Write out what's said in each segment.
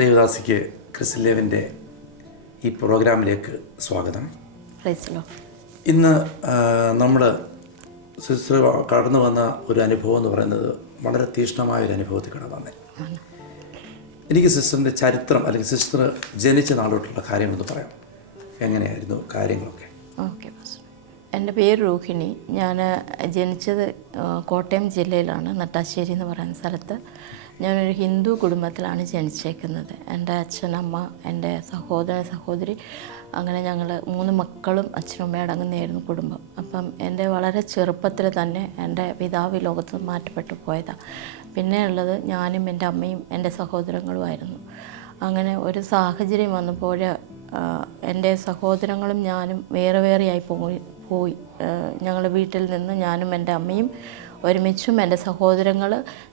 ദേവദാസിക്ക് ക്രിസ്ലിയവിൻ്റെ ഈ പ്രോഗ്രാമിലേക്ക് സ്വാഗതം. ഇന്ന് നമ്മൾ സിസ്റ്റർ കടന്നു വന്ന ഒരു അനുഭവം എന്ന് പറയുന്നത് വളരെ തീക്ഷ്ണമായൊരു അനുഭവത്തിൽ കടന്നു വന്നേ. എനിക്ക് സിസ്റ്ററിൻ്റെ ചരിത്രം അല്ലെങ്കിൽ സിസ്റ്റർ ജനിച്ച നാളോട്ടുള്ള കാര്യങ്ങളൊന്ന് പറയാം. എങ്ങനെയായിരുന്നു കാര്യങ്ങളൊക്കെ? ഓക്കെ, എൻ്റെ പേര് റൂഹിണി. ഞാൻ ജനിച്ചത് കോട്ടയം ജില്ലയിലാണ്, നട്ടാശ്ശേരി എന്ന് പറയുന്ന സ്ഥലത്ത്. ഞാനൊരു ഹിന്ദു കുടുംബത്തിലാണ് ജനിച്ചേക്കുന്നത്. എൻ്റെ അച്ഛനമ്മ, എൻ്റെ സഹോദരൻ സഹോദരി, അങ്ങനെ ഞങ്ങൾ 3 മക്കളും അച്ഛനും അമ്മയും അടങ്ങുന്നതായിരുന്നു കുടുംബം. അപ്പം എൻ്റെ വളരെ ചെറുപ്പത്തിൽ തന്നെ എൻ്റെ പിതാവ് ലോകത്ത് മാറ്റപ്പെട്ടു പോയതാണ്. പിന്നെ ഉള്ളത് ഞാനും എൻ്റെ അമ്മയും എൻ്റെ സഹോദരങ്ങളുമായിരുന്നു. അങ്ങനെ ഒരു സാഹചര്യം വന്നപ്പോൾ എൻ്റെ സഹോദരങ്ങളും ഞാനും വേറെ വേറെയായി പോയി. ഞങ്ങളുടെ വീട്ടിൽ നിന്ന് ഞാനും എൻ്റെ അമ്മയും ഒരുമിച്ചും എൻ്റെ സഹോദരങ്ങൾ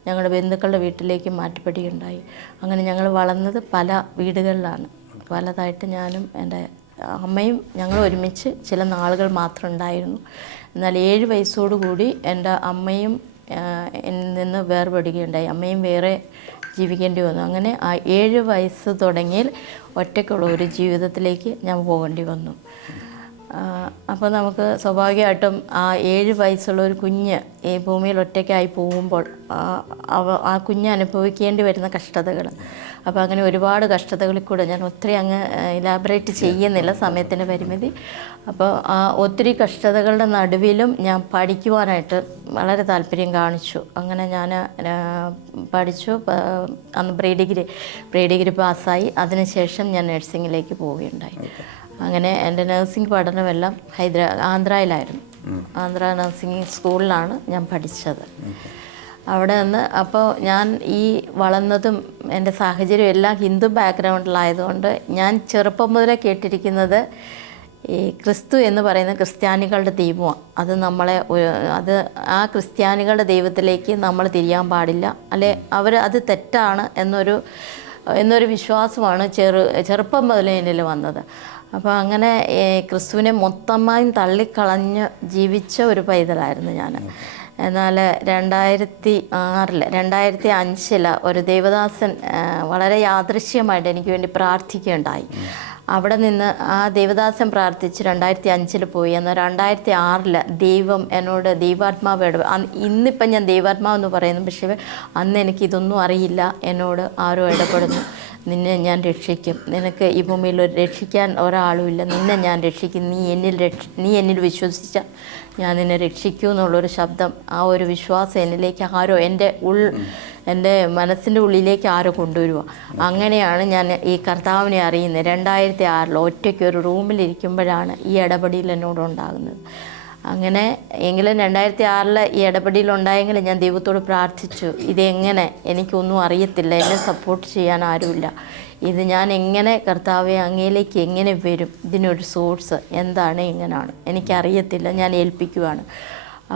ഞങ്ങളുടെ ബന്ധുക്കളുടെ വീട്ടിലേക്ക് മാറ്റപ്പെടുകയുണ്ടായി. അങ്ങനെ ഞങ്ങൾ വളർന്നത് പല വീടുകളിലാണ്. പലതായിട്ട് ഞാനും എൻ്റെ അമ്മയും ഞങ്ങൾ ഒരുമിച്ച് ചില നാളുകൾ മാത്രം ഉണ്ടായിരുന്നു. എന്നാൽ 7 വയസ്സോടുകൂടി എൻ്റെ അമ്മയും എന്നിൽ നിന്ന് വേർപെടുകയുണ്ടായി. അമ്മയും വേറെ ജീവിക്കേണ്ടി വന്നു. അങ്ങനെ ആ 7 വയസ്സ് തുടങ്ങി ഒറ്റയ്ക്കുള്ള ഒരു ജീവിതത്തിലേക്ക് ഞാൻ പോകേണ്ടി വന്നു. അപ്പോൾ നമുക്ക് സ്വാഭാവികമായിട്ടും ആ 7 വയസ്സുള്ള ഒരു കുഞ്ഞ് ഈ ഭൂമിയിൽ ഒറ്റയ്ക്കായി പോകുമ്പോൾ ആ കുഞ്ഞ് അനുഭവിക്കേണ്ടി വരുന്ന കഷ്ടതകൾ, അപ്പോൾ അങ്ങനെ ഒരുപാട് കഷ്ടതകളിൽ കൂടെ ഞാൻ ഒത്തിരി അങ്ങ് ഇലാബറേറ്റ് ചെയ്യുന്നില്ല, സമയത്തിൻ്റെ പരിമിതി. അപ്പോൾ ആ ഒത്തിരി കഷ്ടതകളുടെ നടുവിലും ഞാൻ പഠിക്കുവാനായിട്ട് വളരെ താല്പര്യം കാണിച്ചു. അങ്ങനെ ഞാൻ പഠിച്ചു. അന്ന് പ്രീ ഡിഗ്രി പാസ്സായി. അതിനുശേഷം ഞാൻ നഴ്സിങ്ങിലേക്ക് പോവുകയുണ്ടായി. അങ്ങനെ എൻ്റെ നഴ്സിംഗ് പഠനമെല്ലാം ആന്ധ്രയിലായിരുന്നു. ആന്ധ്ര നഴ്സിംഗ് സ്കൂളിലാണ് ഞാൻ പഠിച്ചത്. അവിടെ നിന്ന് അപ്പോൾ ഞാൻ ഈ വളർന്നതും എൻ്റെ സാഹചര്യം എല്ലാം ഹിന്ദു ബാക്ക്ഗ്രൗണ്ടിലായതുകൊണ്ട് ഞാൻ ചെറുപ്പം മുതലേ കേട്ടിരിക്കുന്നത് ഈ ക്രിസ്തു എന്ന് പറയുന്ന ക്രിസ്ത്യാനികളുടെ ദൈവമാണ്. അത് ആ ക്രിസ്ത്യാനികളുടെ ദൈവത്തിലേക്ക് നമ്മൾ തിരിയാൻ പാടില്ല, അല്ലെ അത് തെറ്റാണ് എന്നൊരു വിശ്വാസമാണ് ചെറുപ്പം മുതലേ എന്നിൽ വന്നത്. അപ്പോൾ അങ്ങനെ ക്രിസ്തുവിനെ മൊത്തമായും തള്ളിക്കളഞ്ഞ് ജീവിച്ച ഒരു പൈതലായിരുന്നു ഞാൻ. എന്നാൽ 2005 ഒരു ദേവദാസൻ വളരെ യാദൃശ്യമായിട്ട് എനിക്ക് വേണ്ടി പ്രാർത്ഥിക്കുകയുണ്ടായി. അവിടെ നിന്ന് ആ ദേവദാസൻ പ്രാർത്ഥിച്ച് 2005 പോയി. എന്നാൽ 2006 ദൈവം എന്നോട് ദൈവാത്മാവ് ഇന്നിപ്പം ഞാൻ ദൈവാത്മാവെന്ന് പറയുന്നു, പക്ഷേ അന്ന് എനിക്കിതൊന്നും അറിയില്ല. എന്നോട് ആരോ ഇടപെടുന്നു, നിന്നെ ഞാൻ രക്ഷിക്കും, നിനക്ക് ഈ ഭൂമിയിൽ രക്ഷിക്കാൻ ഒരാളുമില്ല, നിന്നെ ഞാൻ രക്ഷിക്കും, നീ എന്നിൽ വിശ്വസിച്ചാൽ ഞാൻ നിന്നെ രക്ഷിക്കൂ എന്നുള്ളൊരു ശബ്ദം, ആ ഒരു വിശ്വാസം എന്നിലേക്ക് ആരോ എൻ്റെ മനസ്സിൻ്റെ ഉള്ളിലേക്ക് ആരോ കൊണ്ടുവരിക. അങ്ങനെയാണ് ഞാൻ ഈ കർത്താവിനെ അറിയുന്നത്. 2006 ഒറ്റയ്ക്ക് ഒരു റൂമിലിരിക്കുമ്പോഴാണ് ഈ ഇടപെടൽ എന്നോടുണ്ടാകുന്നത്. അങ്ങനെ എങ്കിലും 2006 ഈ ഇടപെടലുണ്ടായെങ്കിലും ഞാൻ ദൈവത്തോട് പ്രാർത്ഥിച്ചു, ഇതെങ്ങനെ, എനിക്കൊന്നും അറിയത്തില്ല, എന്നെ സപ്പോർട്ട് ചെയ്യാൻ ആരുമില്ല, ഇത് ഞാൻ എങ്ങനെ കർത്താവെ അങ്ങയിലേക്ക് എങ്ങനെ വരും, ഇതിനൊരു സോഴ്സ് എന്താണ്, എങ്ങനെയാണ് എനിക്കറിയത്തില്ല, ഞാൻ ഏൽപ്പിക്കുവാണ്.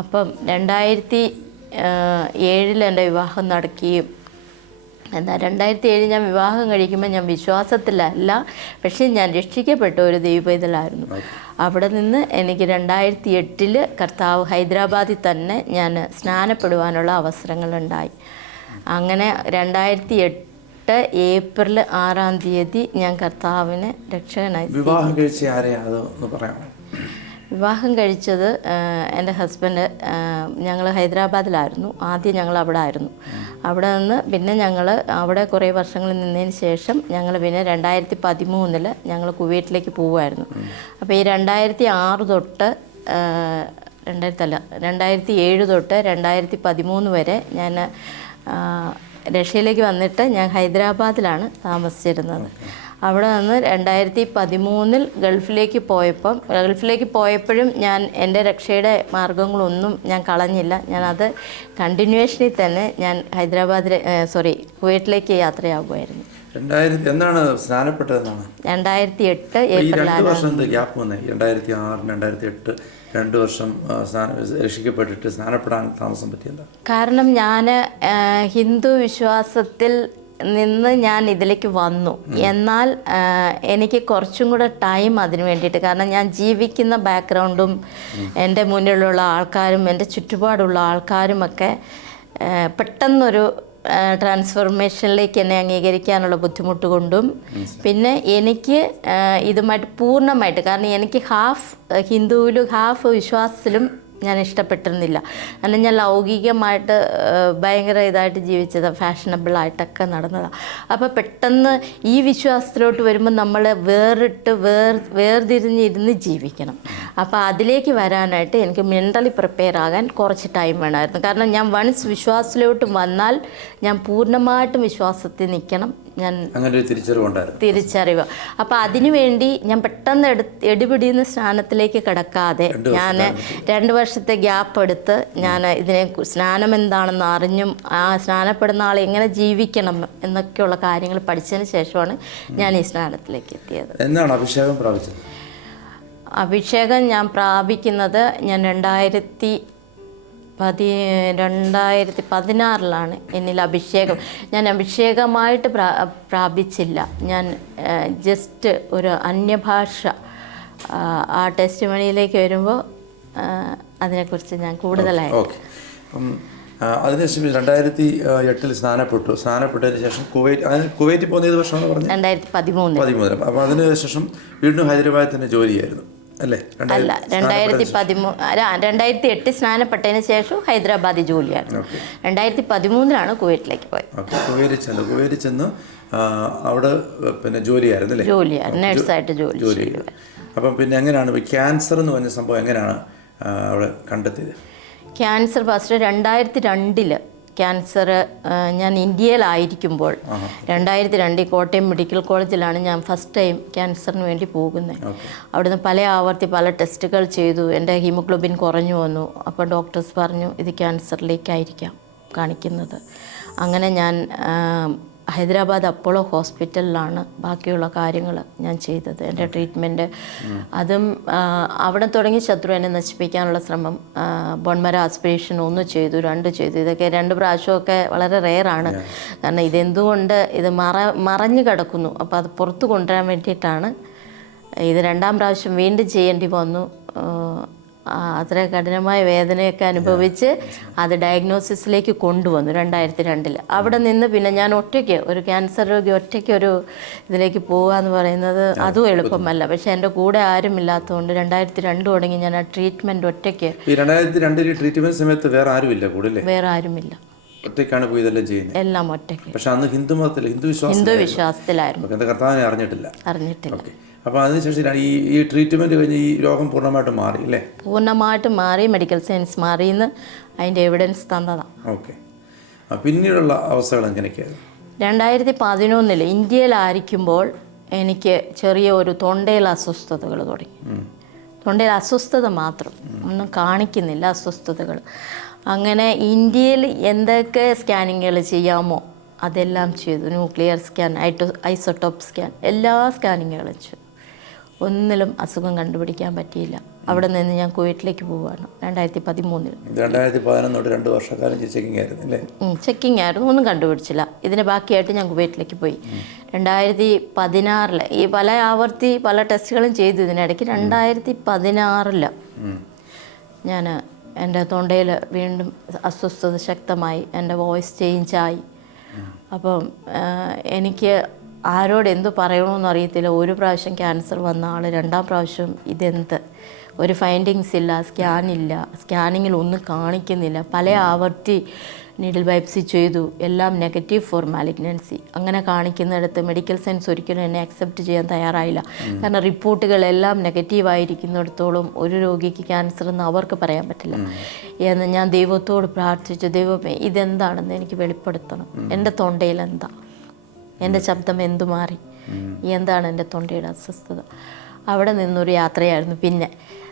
അപ്പം 2007 എൻ്റെ വിവാഹം നടക്കുകയും, എന്നാൽ 2007 ഞാൻ വിവാഹം കഴിക്കുമ്പോൾ ഞാൻ വിശ്വാസത്തിലല്ല, പക്ഷേ ഞാൻ രക്ഷിക്കപ്പെട്ട ഒരു ദൈവപൈതലായിരുന്നു. അവിടെ നിന്ന് എനിക്ക് 2008 കർത്താവ് ഹൈദരാബാദിൽ തന്നെ ഞാൻ സ്നാനപ്പെടുവാനുള്ള അവസരങ്ങളുണ്ടായി. അങ്ങനെ 2008 ഏപ്രിൽ 6 ഞാൻ കർത്താവിനെ രക്ഷകനായി. വിവാഹം കഴിച്ച ആരെയാണെന്ന് പറയാമോ? വിവാഹം കഴിച്ചത് എൻ്റെ ഹസ്ബൻഡ്. ഞങ്ങൾ ഹൈദരാബാദിലായിരുന്നു. ആദ്യം ഞങ്ങൾ അവിടെ ആയിരുന്നു. അവിടെ നിന്ന് പിന്നെ ഞങ്ങൾ അവിടെ കുറേ വർഷങ്ങൾ നിന്നതിന് ശേഷം ഞങ്ങൾ പിന്നെ 2013 ഞങ്ങൾ കുവൈറ്റിലേക്ക് പോവുമായിരുന്നു. അപ്പോൾ ഈ 2006 തൊട്ട് 2007 തൊട്ട് 2013 വരെ ഞാൻ റഷ്യയിലേക്ക് വന്നിട്ട് ഞാൻ ഹൈദരാബാദിലാണ് താമസിച്ചിരുന്നത്. അവിടെ നിന്ന് 2013 ഗൾഫിലേക്ക് പോയപ്പോഴും ഞാൻ എൻ്റെ രക്ഷയുടെ മാർഗങ്ങളൊന്നും ഞാൻ കളഞ്ഞില്ല. ഞാനത് കണ്ടിന്യൂവേഷനിൽ തന്നെ ഞാൻ കുവൈറ്റിലേക്ക് യാത്രയാകുമായിരുന്നു. എന്നാണ് സ്നാനപ്പെട്ടതെന്നാണ്? 2008 ഏപ്രിലാണ്. 2 വർഷം ഗ്യാപ്പ് വന്നേ. 2006 2008 2 വർഷം രക്ഷിക്കപ്പെട്ടിട്ട് സ്നാനപ്പെടാൻ താമസം പറ്റിയല്ല. കാരണം ഞാൻ ഹിന്ദു വിശ്വാസത്തിൽ നിന്ന് ഞാൻ ഇതിലേക്ക് വന്നു. എന്നാൽ എനിക്ക് കുറച്ചും കൂടെ ടൈം അതിന് വേണ്ടിയിട്ട്, കാരണം ഞാൻ ജീവിക്കുന്ന ബാക്ക്ഗ്രൗണ്ടും എൻ്റെ മുന്നിലുള്ള ആൾക്കാരും എൻ്റെ ചുറ്റുപാടുള്ള ആൾക്കാരുമൊക്കെ പെട്ടെന്നൊരു ട്രാൻസ്ഫോർമേഷനിലേക്ക് എന്നെ അംഗീകരിക്കാനുള്ള ബുദ്ധിമുട്ട് കൊണ്ടും പിന്നെ എനിക്ക് ഇതുമായിട്ട് പൂർണ്ണമായിട്ട്, കാരണം എനിക്ക് ഹാഫ് ഹിന്ദുവിലും ഹാഫ് വിശ്വാസത്തിലും ഞാൻ ഇഷ്ടപ്പെട്ടിരുന്നില്ല. കാരണം ഞാൻ ലൗകികമായിട്ട് ഭയങ്കര ഇതായിട്ട് ജീവിച്ചത്, ഫാഷനബിളായിട്ടൊക്കെ നടന്നതാണ്. അപ്പോൾ പെട്ടെന്ന് ഈ വിശ്വാസത്തിലോട്ട് വരുമ്പോൾ നമ്മൾ വേർതിരിഞ്ഞിരുന്ന് ജീവിക്കണം. അപ്പോൾ അതിലേക്ക് വരാനായിട്ട് എനിക്ക് മെൻ്റലി പ്രിപ്പയർ ആകാൻ കുറച്ച് ടൈം വേണമായിരുന്നു. കാരണം ഞാൻ വൺസ് വിശ്വാസത്തിലോട്ട് വന്നാൽ ഞാൻ പൂർണ്ണമായിട്ടും വിശ്വാസത്തിൽ നിൽക്കണം. ഞാൻ അങ്ങനെ ഒരു തിരിച്ചറിവ്. അപ്പോൾ അതിനു വേണ്ടി ഞാൻ പെട്ടെന്ന് എടുപിടിയുന്ന സ്നാനത്തിലേക്ക് കിടക്കാതെ ഞാൻ 2 വർഷത്തെ ഗ്യാപ്പ് എടുത്ത് ഞാൻ ഇതിനെ സ്നാനം എന്താണെന്ന് അറിഞ്ഞും ആ സ്നാനപ്പെടുന്ന ആൾ എങ്ങനെ ജീവിക്കണം എന്നൊക്കെയുള്ള കാര്യങ്ങൾ പഠിച്ചതിന് ശേഷമാണ് ഞാൻ ഈ സ്നാനത്തിലേക്ക് എത്തിയത്. എന്നാണ് അഭിഷേകം പ്രാപിച്ചത്? അഭിഷേകം ഞാൻ പ്രാപിക്കുന്നത് ഞാൻ 2016 എന്നിൽ അഭിഷേകം. ഞാൻ അഭിഷേകമായിട്ട് പ്രാപിച്ചില്ല. ഞാൻ ജസ്റ്റ് ഒരു അന്യഭാഷ ആ ടെസ്റ്റ് മണിയിലേക്ക് വരുമ്പോൾ അതിനെക്കുറിച്ച് ഞാൻ കൂടുതലായി. ഓക്കെ. അപ്പം അതിനുശേഷം 2008 സ്നാനപ്പെട്ടതിന് ശേഷം കുവൈറ്റിൽ പോകുന്ന ഏത് വർഷമാണ് പറഞ്ഞത്? 2013. അപ്പോൾ അതിനുശേഷം വീണ്ടും ഹൈദരാബാദിൽ തന്നെ ജോലിയായിരുന്നു അല്ലേ? അല്ല, 2008 സ്നാനപ്പെട്ടതിന് ശേഷം ഹൈദരാബാദിൽ ജോലിയായിരുന്നു. 2013 കുവൈറ്റിലേക്ക് പോയത്. കുവൈറ്റിൽ ചെന്ന് അവിടെ പിന്നെ ജോലിയായിരുന്നു അല്ലേ? ജോലിയായിരുന്നു, നേഴ്സായിട്ട് ജോലി. അപ്പം പിന്നെ എങ്ങനെയാണ് ക്യാൻസർ എന്ന് പറഞ്ഞ സംഭവം എങ്ങനെയാണ് അവിടെ കണ്ടെത്തിയത്? ക്യാൻസർ ഫസ്റ്റ് 2002 ക്യാൻസർ ഞാൻ ഇന്ത്യയിലായിരിക്കുമ്പോൾ 2002 കോട്ടയം മെഡിക്കൽ കോളേജിലാണ് ഞാൻ ഫസ്റ്റ് ടൈം ക്യാൻസറിന് വേണ്ടി പോകുന്നത്. അവിടുന്ന് പല ടെസ്റ്റുകൾ ചെയ്തു. എൻ്റെ ഹീമോഗ്ലോബിൻ കുറഞ്ഞു വന്നു. അപ്പോൾ ഡോക്ടേഴ്സ് പറഞ്ഞു ഇത് ക്യാൻസറിലേക്കായിരിക്കാം കാണിക്കുന്നത്. അങ്ങനെ ഞാൻ ഹൈദരാബാദ് അപ്പോളോ ഹോസ്പിറ്റലിലാണ് ബാക്കിയുള്ള കാര്യങ്ങൾ ഞാൻ ചെയ്തത്, എൻ്റെ ട്രീറ്റ്മെൻറ്റ്. അതും അവിടെ തുടങ്ങി ശത്രു എന്നെ നശിപ്പിക്കാനുള്ള ശ്രമം. ബോൺമര ആസ്പിറേഷൻ 1 ചെയ്തു, 2 ചെയ്തു. ഇതൊക്കെ 2 പ്രാവശ്യമൊക്കെ വളരെ റെയറാണ്. കാരണം ഇതെന്തുകൊണ്ട് ഇത് മറഞ്ഞു കിടക്കുന്നു. അപ്പോൾ അത് പുറത്ത് കൊണ്ടുവരാൻ വേണ്ടിയിട്ടാണ് ഇത് 2ാം പ്രാവശ്യം വീണ്ടും ചെയ്യേണ്ടി വന്നു. അത്ര കഠിനമായ വേദനയൊക്കെ അനുഭവിച്ച് അത് ഡയഗ്നോസിസിലേക്ക് കൊണ്ടുവന്നു 2002. അവിടെ നിന്ന് പിന്നെ ഞാൻ ഒറ്റയ്ക്ക് ഒരു ക്യാൻസർ രോഗി ഒറ്റയ്ക്ക് ഒരു ഇതിലേക്ക് പോകുക എന്ന് പറയുന്നത് അതും എളുപ്പമല്ല. പക്ഷേ എൻ്റെ കൂടെ ആരും ഇല്ലാത്തതുകൊണ്ട് 2002 തുടങ്ങി ഞാൻ ആ ട്രീറ്റ്മെൻറ്റ് ഒറ്റയ്ക്ക്. 2002 ട്രീറ്റ്മെൻറ്റ് സമയത്ത് വേറെ ആരുമില്ല കൂടെ? വേറെ ആരുമില്ല, ഒറ്റയ്ക്കാണ് പോയി ഇതെല്ലാം ചെയ്യുന്നത്, എല്ലാം ഒറ്റയ്ക്ക്. പക്ഷെ അന്ന് ഹിന്ദു വിശ്വാസത്തിലായിരുന്നു. കർത്താവിനെ അറിഞ്ഞിട്ടില്ല. അപ്പോൾ അതിനുശേഷം ഈ ട്രീറ്റ്മെൻറ്റ് കഴിഞ്ഞ് ഈ രോഗം പൂർണ്ണമായിട്ട് മാറി അല്ലേ? പൂർണ്ണമായിട്ട് മാറി, മെഡിക്കൽ സയൻസ് മാറിയെന്ന് അതിൻ്റെ എവിഡൻസ് തന്നതാണ്. ഓക്കെ. പിന്നീടുള്ള അവസ്ഥകൾ എങ്ങനെയൊക്കെയായിരുന്നു? 2011 ഇന്ത്യയിലായിരിക്കുമ്പോൾ എനിക്ക് ചെറിയ ഒരു തൊണ്ടയിൽ അസ്വസ്ഥതകൾ തുടങ്ങി. തൊണ്ടയിൽ അസ്വസ്ഥത മാത്രം, ഒന്നും കാണിക്കുന്നില്ല, അസ്വസ്ഥതകൾ. അങ്ങനെ ഇന്ത്യയിൽ എന്തൊക്കെ സ്കാനിങ്ങുകൾ ചെയ്യാമോ അതെല്ലാം ചെയ്തു. ന്യൂക്ലിയർ സ്കാൻ, ഐസോടോപ്പ് സ്കാൻ, എല്ലാ സ്കാനിങ്ങുകളും ചെയ്തു. ഒന്നിലും അസുഖം കണ്ടുപിടിക്കാൻ പറ്റിയില്ല. അവിടെ നിന്ന് ഞാൻ കുവൈറ്റിലേക്ക് പോവുകയാണ് 2013. 2011 2 വർഷക്കാലം ചെക്കിംഗ് ആയിരുന്നു അല്ലേ? ചെക്കിംഗ് ആയിരുന്നു, ഒന്നും കണ്ടുപിടിച്ചില്ല. ഇതിന് ബാക്കിയായിട്ട് ഞാൻ കുവൈറ്റിലേക്ക് പോയി. 2016 ഈ പല ടെസ്റ്റുകളും ചെയ്തു. ഇതിനിടയ്ക്ക് 2016 ഞാൻ എൻ്റെ തൊണ്ടയിൽ വീണ്ടും അസ്വസ്ഥത ശക്തമായി, എൻ്റെ വോയിസ് ചേഞ്ചായി. അപ്പം എനിക്ക് ആരോട് എന്ത് പറയണമെന്ന് അറിയത്തില്ല. 1 പ്രാവശ്യം ക്യാൻസർ വന്ന ആൾ 2ാം പ്രാവശ്യം ഇതെന്ത്, ഒരു ഫൈൻഡിങ്സ് ഇല്ല, സ്കാനില്ല, സ്കാനിങ്ങിൽ ഒന്നും കാണിക്കുന്നില്ല. പല ആവർത്തി നീഡിൽ ബയോപ്സി ചെയ്തു, എല്ലാം നെഗറ്റീവ് ഫോർ മാലിഗ്നൻസി. അങ്ങനെ കാണിക്കുന്നിടത്ത് മെഡിക്കൽ സയൻസ് ഒരിക്കലും എന്നെ അക്സെപ്റ്റ് ചെയ്യാൻ തയ്യാറായില്ല. കാരണം റിപ്പോർട്ടുകളെല്ലാം നെഗറ്റീവായിരിക്കുന്നിടത്തോളം ഒരു രോഗിക്ക് ക്യാൻസർ എന്ന് അവർക്ക് പറയാൻ പറ്റില്ല എന്ന് ഞാൻ ദൈവത്തോട് പ്രാർത്ഥിച്ചു. ദൈവമേ, ഇതെന്താണെന്ന് എനിക്ക് വെളിപ്പെടുത്തണം. എൻ്റെ തൊണ്ടയിൽ എന്താ, എൻ്റെ ശബ്ദം എന്തു മാറി, എന്താണ് എൻ്റെ തൊണ്ടയുടെ അസ്വസ്ഥത. അവിടെ നിന്നൊരു യാത്രയായിരുന്നു പിന്നെ.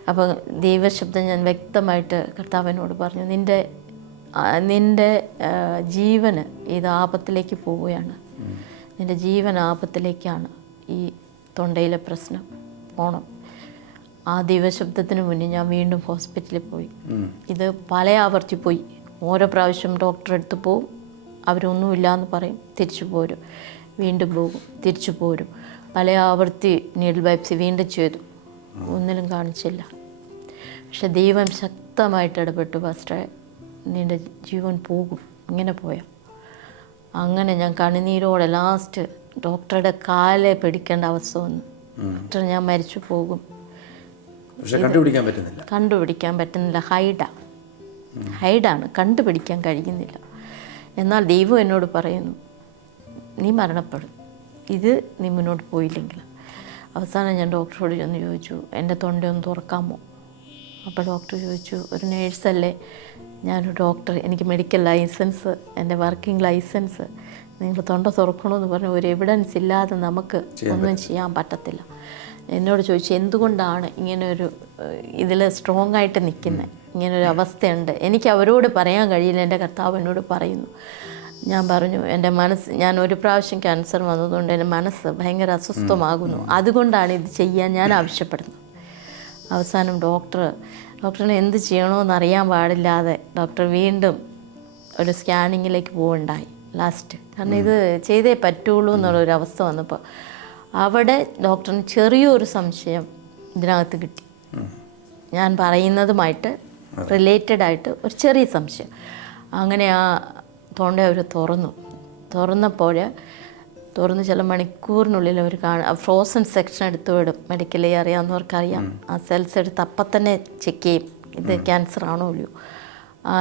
അപ്പോൾ ദൈവശബ്ദം ഞാൻ വ്യക്തമായിട്ട് കർത്താവിനോട് പറഞ്ഞു, നിൻ്റെ ജീവന് ഇത് ആപത്തിലേക്ക് പോവുകയാണ്, നിൻ്റെ ജീവൻ ആപത്തിലേക്കാണ്, ഈ തൊണ്ടയിലെ പ്രശ്നം പോകണം. ആ ദൈവശബ്ദത്തിന് മുന്നേ ഞാൻ വീണ്ടും ഹോസ്പിറ്റലിൽ പോയി. ഇത് പല ആവർത്തി പോയി. ഓരോ പ്രാവശ്യം ഡോക്ടറെ അടുത്ത് പോവും, അവരൊന്നുമില്ല എന്ന് പറയും, തിരിച്ചു പോരും, വീണ്ടും പോകും, തിരിച്ചു പോരും. പല ആവർത്തി നീഡിൽ ബയോപ്സി വീണ്ടും ചെയ്തു, ഒന്നിലും കാണിച്ചില്ല. പക്ഷെ ദൈവം ശക്തമായിട്ട് ഇടപെട്ടു, പാസ്റ്ററെ നിൻ്റെ ജീവൻ പോകും, ഇങ്ങനെ പോയാൽ. അങ്ങനെ ഞാൻ കണ്ണുനീരോടെ ലാസ്റ്റ് ഡോക്ടറുടെ കാലെ പിടിക്കേണ്ട അവസ്ഥ വന്നു. ഡോക്ടർ ഞാൻ മരിച്ചു പോകും, പക്ഷെ കണ്ടുപിടിക്കാൻ പറ്റുന്നില്ല. ഹൈഡാണ്, കണ്ടുപിടിക്കാൻ കഴിയുന്നില്ല. എന്നാൽ ദൈവം എന്നോട് പറയുന്നു, നീ മരണപ്പെടും, ഇത് നീ മുന്നോട്ട് പോയില്ലെങ്കിൽ. അവസാനം ഞാൻ ഡോക്ടറോട് ചെന്ന് ചോദിച്ചു, എൻ്റെ തൊണ്ടയൊന്ന് തുറക്കാമോ? അപ്പോൾ ഡോക്ടർ ചോദിച്ചു, ഒരു നേഴ്സല്ലേ, ഞാനൊരു ഡോക്ടർ, എനിക്ക് മെഡിക്കൽ ലൈസൻസ്, എൻ്റെ വർക്കിംഗ് ലൈസൻസ്, നിങ്ങൾ തൊണ്ട തുറക്കണമെന്ന് പറഞ്ഞ ഒരു എവിഡൻസ് ഇല്ലാതെ നമുക്ക് ഒന്നും ചെയ്യാൻ പറ്റത്തില്ല. എന്നോട് ചോദിച്ചു, എന്തുകൊണ്ടാണ് ഇങ്ങനൊരു ഇതിൽ സ്ട്രോങ് ആയിട്ട് നിൽക്കുന്നത്, ഇങ്ങനൊരു അവസ്ഥയുണ്ട്, എനിക്ക് അവരോട് പറയാൻ കഴിയില്ല, എൻ്റെ കർത്താവ് എന്നോട് പറയുന്നു. ഞാൻ പറഞ്ഞു, എൻ്റെ മനസ്സ്, ഞാൻ ഒരു പ്രാവശ്യം ക്യാൻസർ വന്നതുകൊണ്ട് എൻ്റെ മനസ്സ് ഭയങ്കര അസ്വസ്ഥമാകുന്നു, അതുകൊണ്ടാണ് ഇത് ചെയ്യാൻ ഞാൻ ആവശ്യപ്പെടുന്നത്. അവസാനം ഡോക്ടറിന് എന്ത് ചെയ്യണമെന്ന് അറിയാൻ പാടില്ലാതെ ഡോക്ടർ വീണ്ടും ഒരു സ്കാനിങ്ങിലേക്ക് പോവുണ്ടായി ലാസ്റ്റ്. കാരണം ഇത് ചെയ്തേ പറ്റുള്ളൂ എന്നുള്ളൊരു അവസ്ഥ വന്നപ്പോൾ അവിടെ ഡോക്ടറിന് ചെറിയൊരു സംശയം ഇതിനകത്ത് കിട്ടി. ഞാൻ പറയുന്നതുമായിട്ട് റിലേറ്റഡ് ആയിട്ട് ഒരു ചെറിയ സംശയം. അങ്ങനെ ആ തൊണ്ട അവർ തുറന്നപ്പോൾ ചില മണിക്കൂറിനുള്ളിൽ അവർ ഫ്രോസൺ സെക്ഷൻ എടുത്തു വിടും. മെഡിക്കലി അറിയാവുന്നവർക്കറിയാം. ആ സെൽസ് എടുത്ത് അപ്പം തന്നെ ചെക്ക് ചെയ്യും ഇത് ക്യാൻസർ ആണോ ഇല്ലയോ.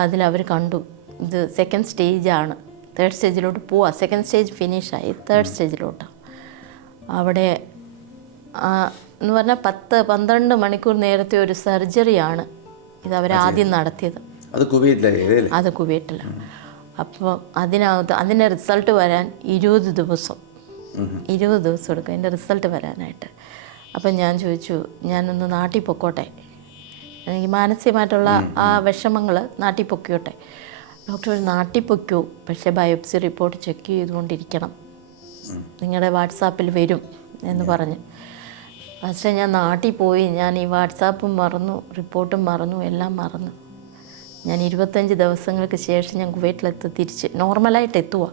അതിലവർ കണ്ടു ഇത് സെക്കൻഡ് സ്റ്റേജാണ്, തേർഡ് സ്റ്റേജിലോട്ട് പോവാം. സെക്കൻഡ് സ്റ്റേജ് ഫിനിഷായി, തേർഡ് സ്റ്റേജിലോട്ടാണ്. അവിടെ എന്ന് പറഞ്ഞാൽ 10-12 മണിക്കൂർ നേരത്തെ ഒരു സർജറിയാണ് ഇത് അവരാദ്യം നടത്തിയത്. അത് കുവൈറ്റിലാണ്. അപ്പോൾ അതിൻ്റെ റിസൾട്ട് വരാൻ 20 ദിവസം എടുക്കും അതിൻ്റെ റിസൾട്ട് വരാനായിട്ട്. അപ്പം ഞാൻ ചോദിച്ചു, ഞാനൊന്ന് നാട്ടിൽ പൊക്കോട്ടെ, എനിക്ക് മാനസികമായിട്ടുള്ള ആ വിഷമങ്ങൾ നാട്ടിൽ പൊക്കിയോട്ടെ. ഡോക്ടർ നാട്ടിൽ പൊക്കോ, പക്ഷേ ബയോപ്സി റിപ്പോർട്ട് ചെക്ക് ചെയ്തുകൊണ്ടിരിക്കണം, നിങ്ങളുടെ വാട്സാപ്പിൽ വരും എന്ന് പറഞ്ഞ്. പക്ഷേ ഞാൻ നാട്ടിൽ പോയി, ഞാൻ ഈ വാട്സാപ്പും മറന്നു, റിപ്പോർട്ടും മറന്നു, എല്ലാം മറന്നു. ഞാൻ 25 ദിവസങ്ങൾക്ക് ശേഷം ഞാൻ കുവൈറ്റിലെത്തി തിരിച്ച് നോർമലായിട്ട് എത്തുക.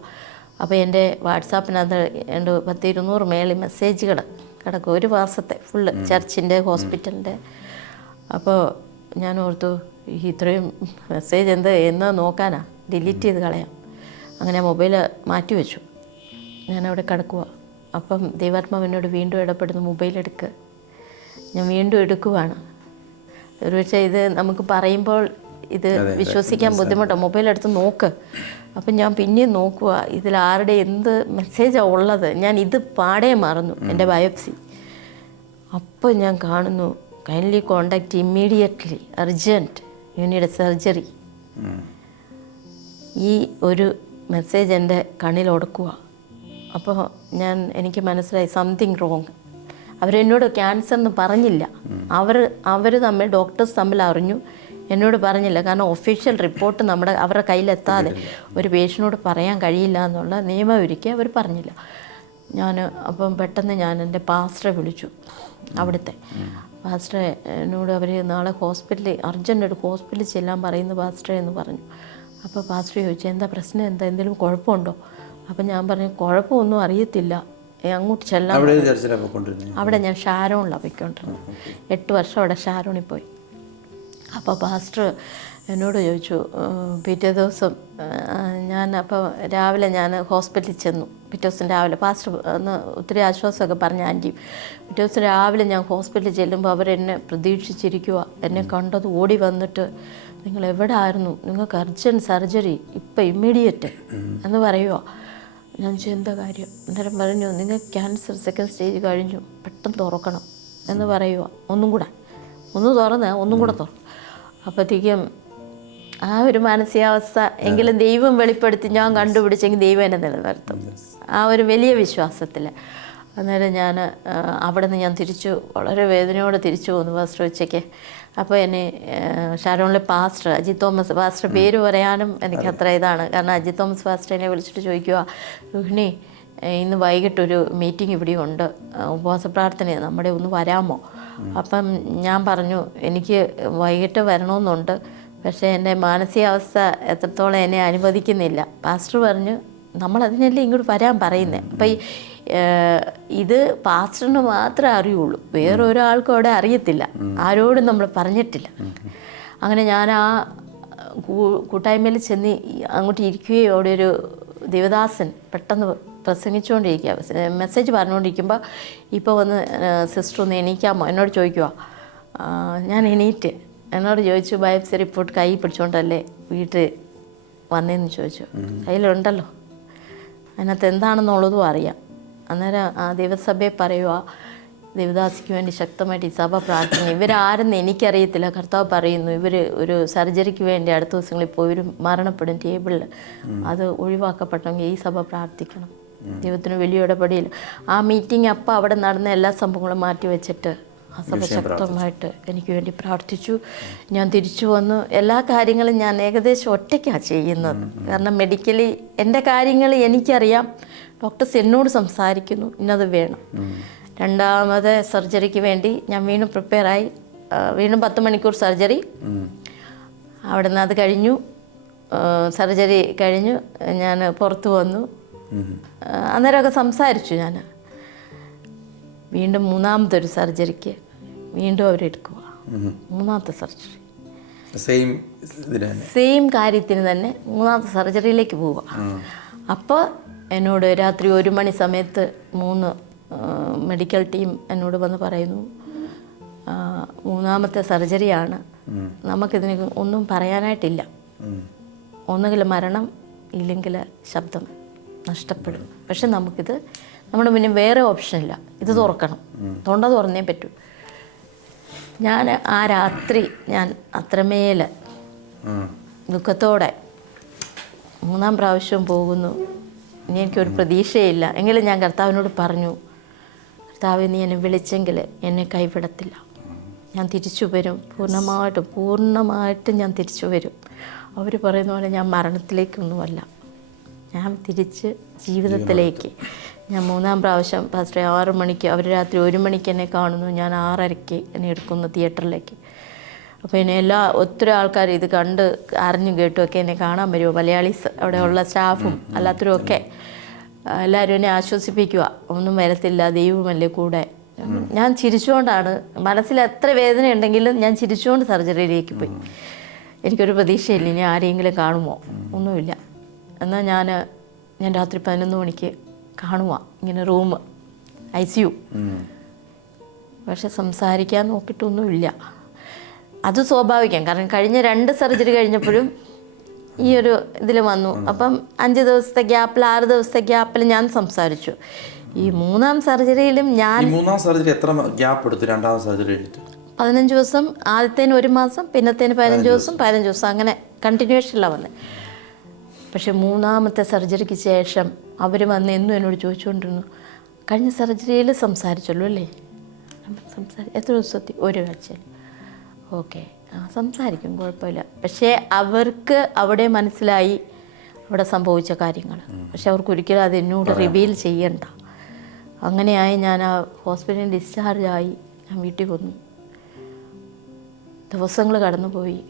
അപ്പോൾ എൻ്റെ വാട്സാപ്പിനകത്ത് 10-200 മേളിൽ മെസ്സേജുകൾ കിടക്കും, ഒരു മാസത്തെ ഫുള്ള്, ചർച്ചിൻ്റെ, ഹോസ്പിറ്റലിൻ്റെ. അപ്പോൾ ഞാൻ ഓർത്തു, ഇത്രയും മെസ്സേജ് എന്നാ നോക്കാനാ, ഡിലീറ്റ് ചെയ്ത് കളയാം. അങ്ങനെ മൊബൈൽ മാറ്റി വെച്ചു. ഞാനവിടെ കിടക്കുക. അപ്പം ദൈവാത്മാവിനോട് വീണ്ടും ഇടപെടുന്നു, മൊബൈൽ എടുക്കുക. ഞാൻ വീണ്ടും എടുക്കുവാണ്. ഒരുപക്ഷെ ഇത് നമുക്ക് പറയുമ്പോൾ ഇത് വിശ്വസിക്കാൻ ബുദ്ധിമുട്ടാണ്. മൊബൈൽ എടുത്ത് നോക്ക്. അപ്പം ഞാൻ പിന്നെയും നോക്കുക, ഇതിൽ ആരുടെ എന്ത് മെസ്സേജാണ് ഉള്ളത്. ഞാൻ ഇത് പാടേ മറന്നു, എൻ്റെ ബയോപ്സി. അപ്പോൾ ഞാൻ കാണുന്നു, kindly contact immediately, urgent, you need A surgery. ഈ ഒരു മെസ്സേജ് എൻ്റെ കണ്ണിൽ ഉടക്കുക. അപ്പോൾ എനിക്ക് മനസ്സിലായി സംതിങ് റോങ്. അവരെന്നോട് ക്യാൻസർ എന്ന് പറഞ്ഞില്ല. അവർ തമ്മിൽ, ഡോക്ടേഴ്സ് തമ്മിൽ അറിഞ്ഞു, എന്നോട് പറഞ്ഞില്ല. കാരണം ഒഫീഷ്യൽ റിപ്പോർട്ട് അവരുടെ കയ്യിലെത്താതെ ഒരു പേഷ്യനോട് പറയാൻ കഴിയില്ല എന്നുള്ള നിയമം ഒരുക്കി അവർ പറഞ്ഞില്ല. അപ്പം പെട്ടെന്ന് ഞാൻ എൻ്റെ പാസ്റ്ററെ വിളിച്ചു. അവിടുത്തെ പാസ്റ്ററെ എന്നോട് അവർ നാളെ ഹോസ്പിറ്റലിൽ അർജൻറ്റ് ഹോസ്പിറ്റലിൽ ചെല്ലാൻ പറയുന്നു പാസ്റ്ററെ എന്ന് പറഞ്ഞു. അപ്പോൾ പാസ്റ്റർ ചോദിച്ചു, എന്താ പ്രശ്നം, എന്തെങ്കിലും കുഴപ്പമുണ്ടോ? അപ്പം ഞാൻ പറഞ്ഞു, കുഴപ്പമൊന്നും അറിയത്തില്ല, അങ്ങോട്ട് ചെല്ലാൻ. അവിടെ ഞാൻ ഷാരോണിലാണ് പോയിക്കൊണ്ടിരുന്നത്. 8 വർഷം അവിടെ ഷാരോണിൽ പോയി. അപ്പോൾ പാസ്റ്റർ എന്നോട് ചോദിച്ചു, പിറ്റേ ദിവസം അപ്പോൾ രാവിലെ ഞാൻ ഹോസ്പിറ്റലിൽ ചെന്നു. പിറ്റേ ദിവസം രാവിലെ പാസ്റ്റർ ഒന്ന് ഒത്തിരി ആശ്വാസമൊക്കെ പറഞ്ഞു ആൻറ്റിയും. പിറ്റേ ദിവസം രാവിലെ ഞാൻ ഹോസ്പിറ്റലിൽ ചെല്ലുമ്പോൾ അവരെന്നെ പ്രതീക്ഷിച്ചിരിക്കുക. എന്നെ കണ്ടത് ഓടി വന്നിട്ട്, നിങ്ങൾ എവിടെ ആയിരുന്നു, നിങ്ങൾക്ക് അർജൻറ്റ് സർജറി ഇപ്പം ഇമ്മീഡിയറ്റ് എന്ന് പറയുക. ഞാൻ ചോദിച്ചു, എന്താ കാര്യം? അന്നേരം പറഞ്ഞു, നിങ്ങൾക്ക് ക്യാൻസർ സെക്കൻഡ് സ്റ്റേജ് കഴിഞ്ഞു, പെട്ടെന്ന് തുറക്കണം എന്ന് പറയുക. ഒന്നും കൂടെ തുറന്നു. അപ്പോഴത്തേക്കും ആ ഒരു മാനസികാവസ്ഥ എങ്കിലും ദൈവം വെളിപ്പെടുത്തി ഞാൻ കണ്ടുപിടിച്ചെങ്കിൽ ദൈവം എന്നെ നിലനിർത്തും, ആ ഒരു വലിയ വിശ്വാസത്തിൽ. അന്നേരം അവിടെ നിന്ന് ഞാൻ വളരെ വേദനയോടെ തിരിച്ചു പോന്നു പാസ്റ്റർ ഉച്ചയ്ക്ക്. അപ്പോൾ എന്നെ ഷാരോണിലെ പാസ്റ്റർ അജിത് തോമസ് പാസ്റ്റർ, പേര് പറയാനും എനിക്ക് അത്ര ഇതാണ്, കാരണം അജിത് തോമസ് പാസ്റ്റർ എന്നെ വിളിച്ചിട്ട് ചോദിക്കുക, രോഹിണി ഇന്ന് വൈകിട്ടൊരു മീറ്റിംഗ് ഇവിടെ ഉണ്ട്, ഉപവാസ പ്രാർത്ഥന, നമ്മുടെ ഒന്ന് വരാമോ? അപ്പം ഞാൻ പറഞ്ഞു, എനിക്ക് വൈകിട്ട് വരണമെന്നുണ്ട്, പക്ഷേ എൻ്റെ മാനസികാവസ്ഥ എത്രത്തോളം എന്നെ അനുവദിക്കുന്നില്ല. പാസ്റ്റർ പറഞ്ഞു, നമ്മളതിനല്ലേ ഇങ്ങോട്ട് വരാൻ പറയുന്നത്. അപ്പം ഇത് പാസ്റ്ററിന് മാത്രമേ അറിയുള്ളൂ, വേറെ ഒരാൾക്കും അവിടെ അറിയത്തില്ല, ആരോടും നമ്മൾ പറഞ്ഞിട്ടില്ല. അങ്ങനെ ഞാൻ ആ കൂട്ടായ്മയിൽ ചെന്ന് അങ്ങോട്ട് ഇരിക്കുകയും അവിടെ ഒരു ദേവദാസൻ പെട്ടെന്ന് പ്രസംഗിച്ചുകൊണ്ടിരിക്കുക, മെസ്സേജ് പറഞ്ഞുകൊണ്ടിരിക്കുമ്പോൾ ഇപ്പോൾ വന്ന് സിസ്റ്റർ ഒന്ന് എണീക്കാമോ എന്നോട് ചോദിക്കുക. ഞാൻ എണീറ്റ് എന്നോട് ചോദിച്ചു, ബയോപ്സി റിപ്പോർട്ട് കൈ പിടിച്ചുകൊണ്ടല്ലേ വീട്ടിൽ വന്നതെന്ന് ചോദിച്ചു. കയ്യിലുണ്ടല്ലോ, അതിനകത്ത് എന്താണെന്നുള്ളതും അറിയാം. അന്നേരം ആ ദൈവസഭയെ പറയുക, ദേവദാസിക്ക് വേണ്ടി ശക്തമായിട്ട് ഈ സഭ പ്രാർത്ഥിക്കുന്നു. ഇവരാരെന്ന് എനിക്കറിയത്തില്ല, കർത്താവ് പറയുന്നു ഇവർ ഒരു സർജറിക്ക് വേണ്ടി അടുത്ത ദിവസങ്ങളിൽ പോയി ഇവർ മരണപ്പെടും ടേബിളിൽ. അത് ഒഴിവാക്കപ്പെടണമെങ്കിൽ ഈ സഭ പ്രാർത്ഥിക്കണം. ദൈവത്തിന് വലിയ ഇടപെടിയില്ല. ആ മീറ്റിംഗ് അപ്പം അവിടെ നടന്ന എല്ലാ സംഭവങ്ങളും മാറ്റി വെച്ചിട്ട് ആ സഭ ശക്തമായിട്ട് എനിക്ക് വേണ്ടി പ്രാർത്ഥിച്ചു. ഞാൻ തിരിച്ചു വന്നു. എല്ലാ കാര്യങ്ങളും ഞാൻ ഏകദേശം ഒറ്റയ്ക്കാണ് ചെയ്യുന്നത്. കാരണം മെഡിക്കലി എൻ്റെ കാര്യങ്ങൾ എനിക്കറിയാം. ഡോക്ടേഴ്സ് എന്നോട് സംസാരിക്കുന്നു, ഇന്നത് വേണം. രണ്ടാമത് സർജറിക്ക് വേണ്ടി ഞാൻ വീണ്ടും പ്രിപ്പയറായി. വീണ്ടും 10 മണിക്കൂർ സർജറി. അവിടെ നിന്ന് അത് കഴിഞ്ഞു. സർജറി കഴിഞ്ഞു ഞാൻ പുറത്തു വന്നു. അന്നേരമൊക്കെ സംസാരിച്ചു ഞാൻ. വീണ്ടും മൂന്നാമതൊരു സർജറിക്ക് വീണ്ടും അവരെടുക്കുക. മൂന്നാമത്തെ സർജറി സെയിം കാര്യത്തിന് തന്നെ മൂന്നാമത്തെ സർജറിയിലേക്ക് പോവുക. അപ്പോൾ എന്നോട് രാത്രി 1 മണി സമയത്ത് 3 മെഡിക്കൽ ടീം എന്നോട് വന്ന് പറയുന്നു, മൂന്നാമത്തെ സർജറിയാണ്, നമുക്കിതിന് ഒന്നും പറയാനായിട്ടില്ല. ഒന്നുകിൽ മരണം, ഇല്ലെങ്കിൽ ശബ്ദം നഷ്ടപ്പെടും. പക്ഷെ നമുക്കിത് നമ്മുടെ മുന്നേ വേറെ ഓപ്ഷനില്ല, ഇത് തുറക്കണം, തൊണ്ട തുറന്നേ പറ്റൂ. ഞാൻ ആ രാത്രി ഞാൻ അത്രമേൽ ദുഃഖത്തോടെ 3-ാം പ്രാവശ്യം പോകുന്നു. ഇനി എനിക്കൊരു പ്രതീക്ഷയില്ല. എങ്കിലും ഞാൻ കർത്താവിനോട് പറഞ്ഞു, കർത്താവ് നീ എന്നെ വിളിച്ചെങ്കിൽ എന്നെ കൈവിടത്തില്ല, ഞാൻ തിരിച്ചു വരും, പൂർണ്ണമായിട്ടും ഞാൻ തിരിച്ചു വരും. അവർ പറയുന്ന പോലെ ഞാൻ മരണത്തിലേക്കൊന്നുമല്ല, ഞാൻ തിരിച്ച് ജീവിതത്തിലേക്ക്. ഞാൻ 3-ാം പ്രാവശ്യം ഫസ്റ്റ് 6 മണിക്ക്, അവർ രാത്രി 1 മണിക്ക് എന്നെ കാണുന്നു, ഞാൻ 6:30 എന്നെ എടുക്കുന്നു തിയേറ്ററിലേക്ക്. അപ്പോൾ എന്നെ ഒത്തിരി ആൾക്കാർ ഇത് കണ്ട് അറിഞ്ഞു കേട്ടുമൊക്കെ എന്നെ കാണാൻ വരുമോ, മലയാളീസ് അവിടെ ഉള്ള സ്റ്റാഫും അല്ലാത്തവരും ഒക്കെ എല്ലാവരും എന്നെ ആശ്വസിപ്പിക്കുക, ഒന്നും വരത്തില്ല, ദൈവമല്ലേ കൂടെ. ഞാൻ ചിരിച്ചുകൊണ്ടാണ്, മനസ്സിൽ എത്ര വേദന ഉണ്ടെങ്കിലും ഞാൻ ചിരിച്ചുകൊണ്ട് സർജറിയിലേക്ക് പോയി. എനിക്കൊരു പ്രതീക്ഷയില്ല ഇനി ആരെങ്കിലും കാണുമോ, ഒന്നുമില്ല. എന്നാൽ ഞാൻ രാത്രി 11 മണിക്ക് കാണുക ഇങ്ങനെ റൂം ICU. പക്ഷെ സംസാരിക്കാൻ നോക്കിയിട്ടൊന്നുമില്ല. അത് സ്വാഭാവികം, കാരണം കഴിഞ്ഞ 2 സർജറി കഴിഞ്ഞപ്പോഴും ഈ ഒരു ഇതിൽ വന്നു. അപ്പം 5 ദിവസത്തെ ഗ്യാപ്പിൽ 6 ദിവസത്തെ ഗ്യാപ്പിൽ ഞാൻ സംസാരിച്ചു. ഈ 3-ാം സർജറിയിലും ഞാൻ 3-ാം സർജറി എത്ര ഗ്യാപ്പ് എടുത്തു? 2-ാം സർജറി കഴിഞ്ഞിട്ട് 15 ദിവസം, ആദ്യത്തേന് 1 മാസം, പിന്നത്തേന് 15 ദിവസം 15 ദിവസം, അങ്ങനെ കണ്ടിന്യൂഷനിലാണ് വന്നത്. പക്ഷെ 3-ാമത്തെ സർജറിക്ക് ശേഷം അവർ വന്ന് എന്നും എന്നോട് ചോദിച്ചുകൊണ്ടിരുന്നു, കഴിഞ്ഞ സർജറിയിൽ സംസാരിച്ചല്ലോ അല്ലേ? എത്ര ദിവസത്തിൽ? 1 ആഴ്ചയിൽ. ഓക്കെ, സംസാരിക്കും, കുഴപ്പമില്ല. പക്ഷേ അവർക്ക് അവിടെ മനസ്സിലായി അവിടെ സംഭവിച്ച കാര്യങ്ങൾ. പക്ഷെ അവർക്ക് ഒരിക്കലും അത് എന്നോട് റിവീൽ ചെയ്യണ്ട. അങ്ങനെയായി ഞാൻ ആ ഹോസ്പിറ്റലിൽ ഡിസ്ചാർജായി. ഞാൻ വീട്ടിൽ വന്നു. ദിവസങ്ങൾ കടന്നുപോയി.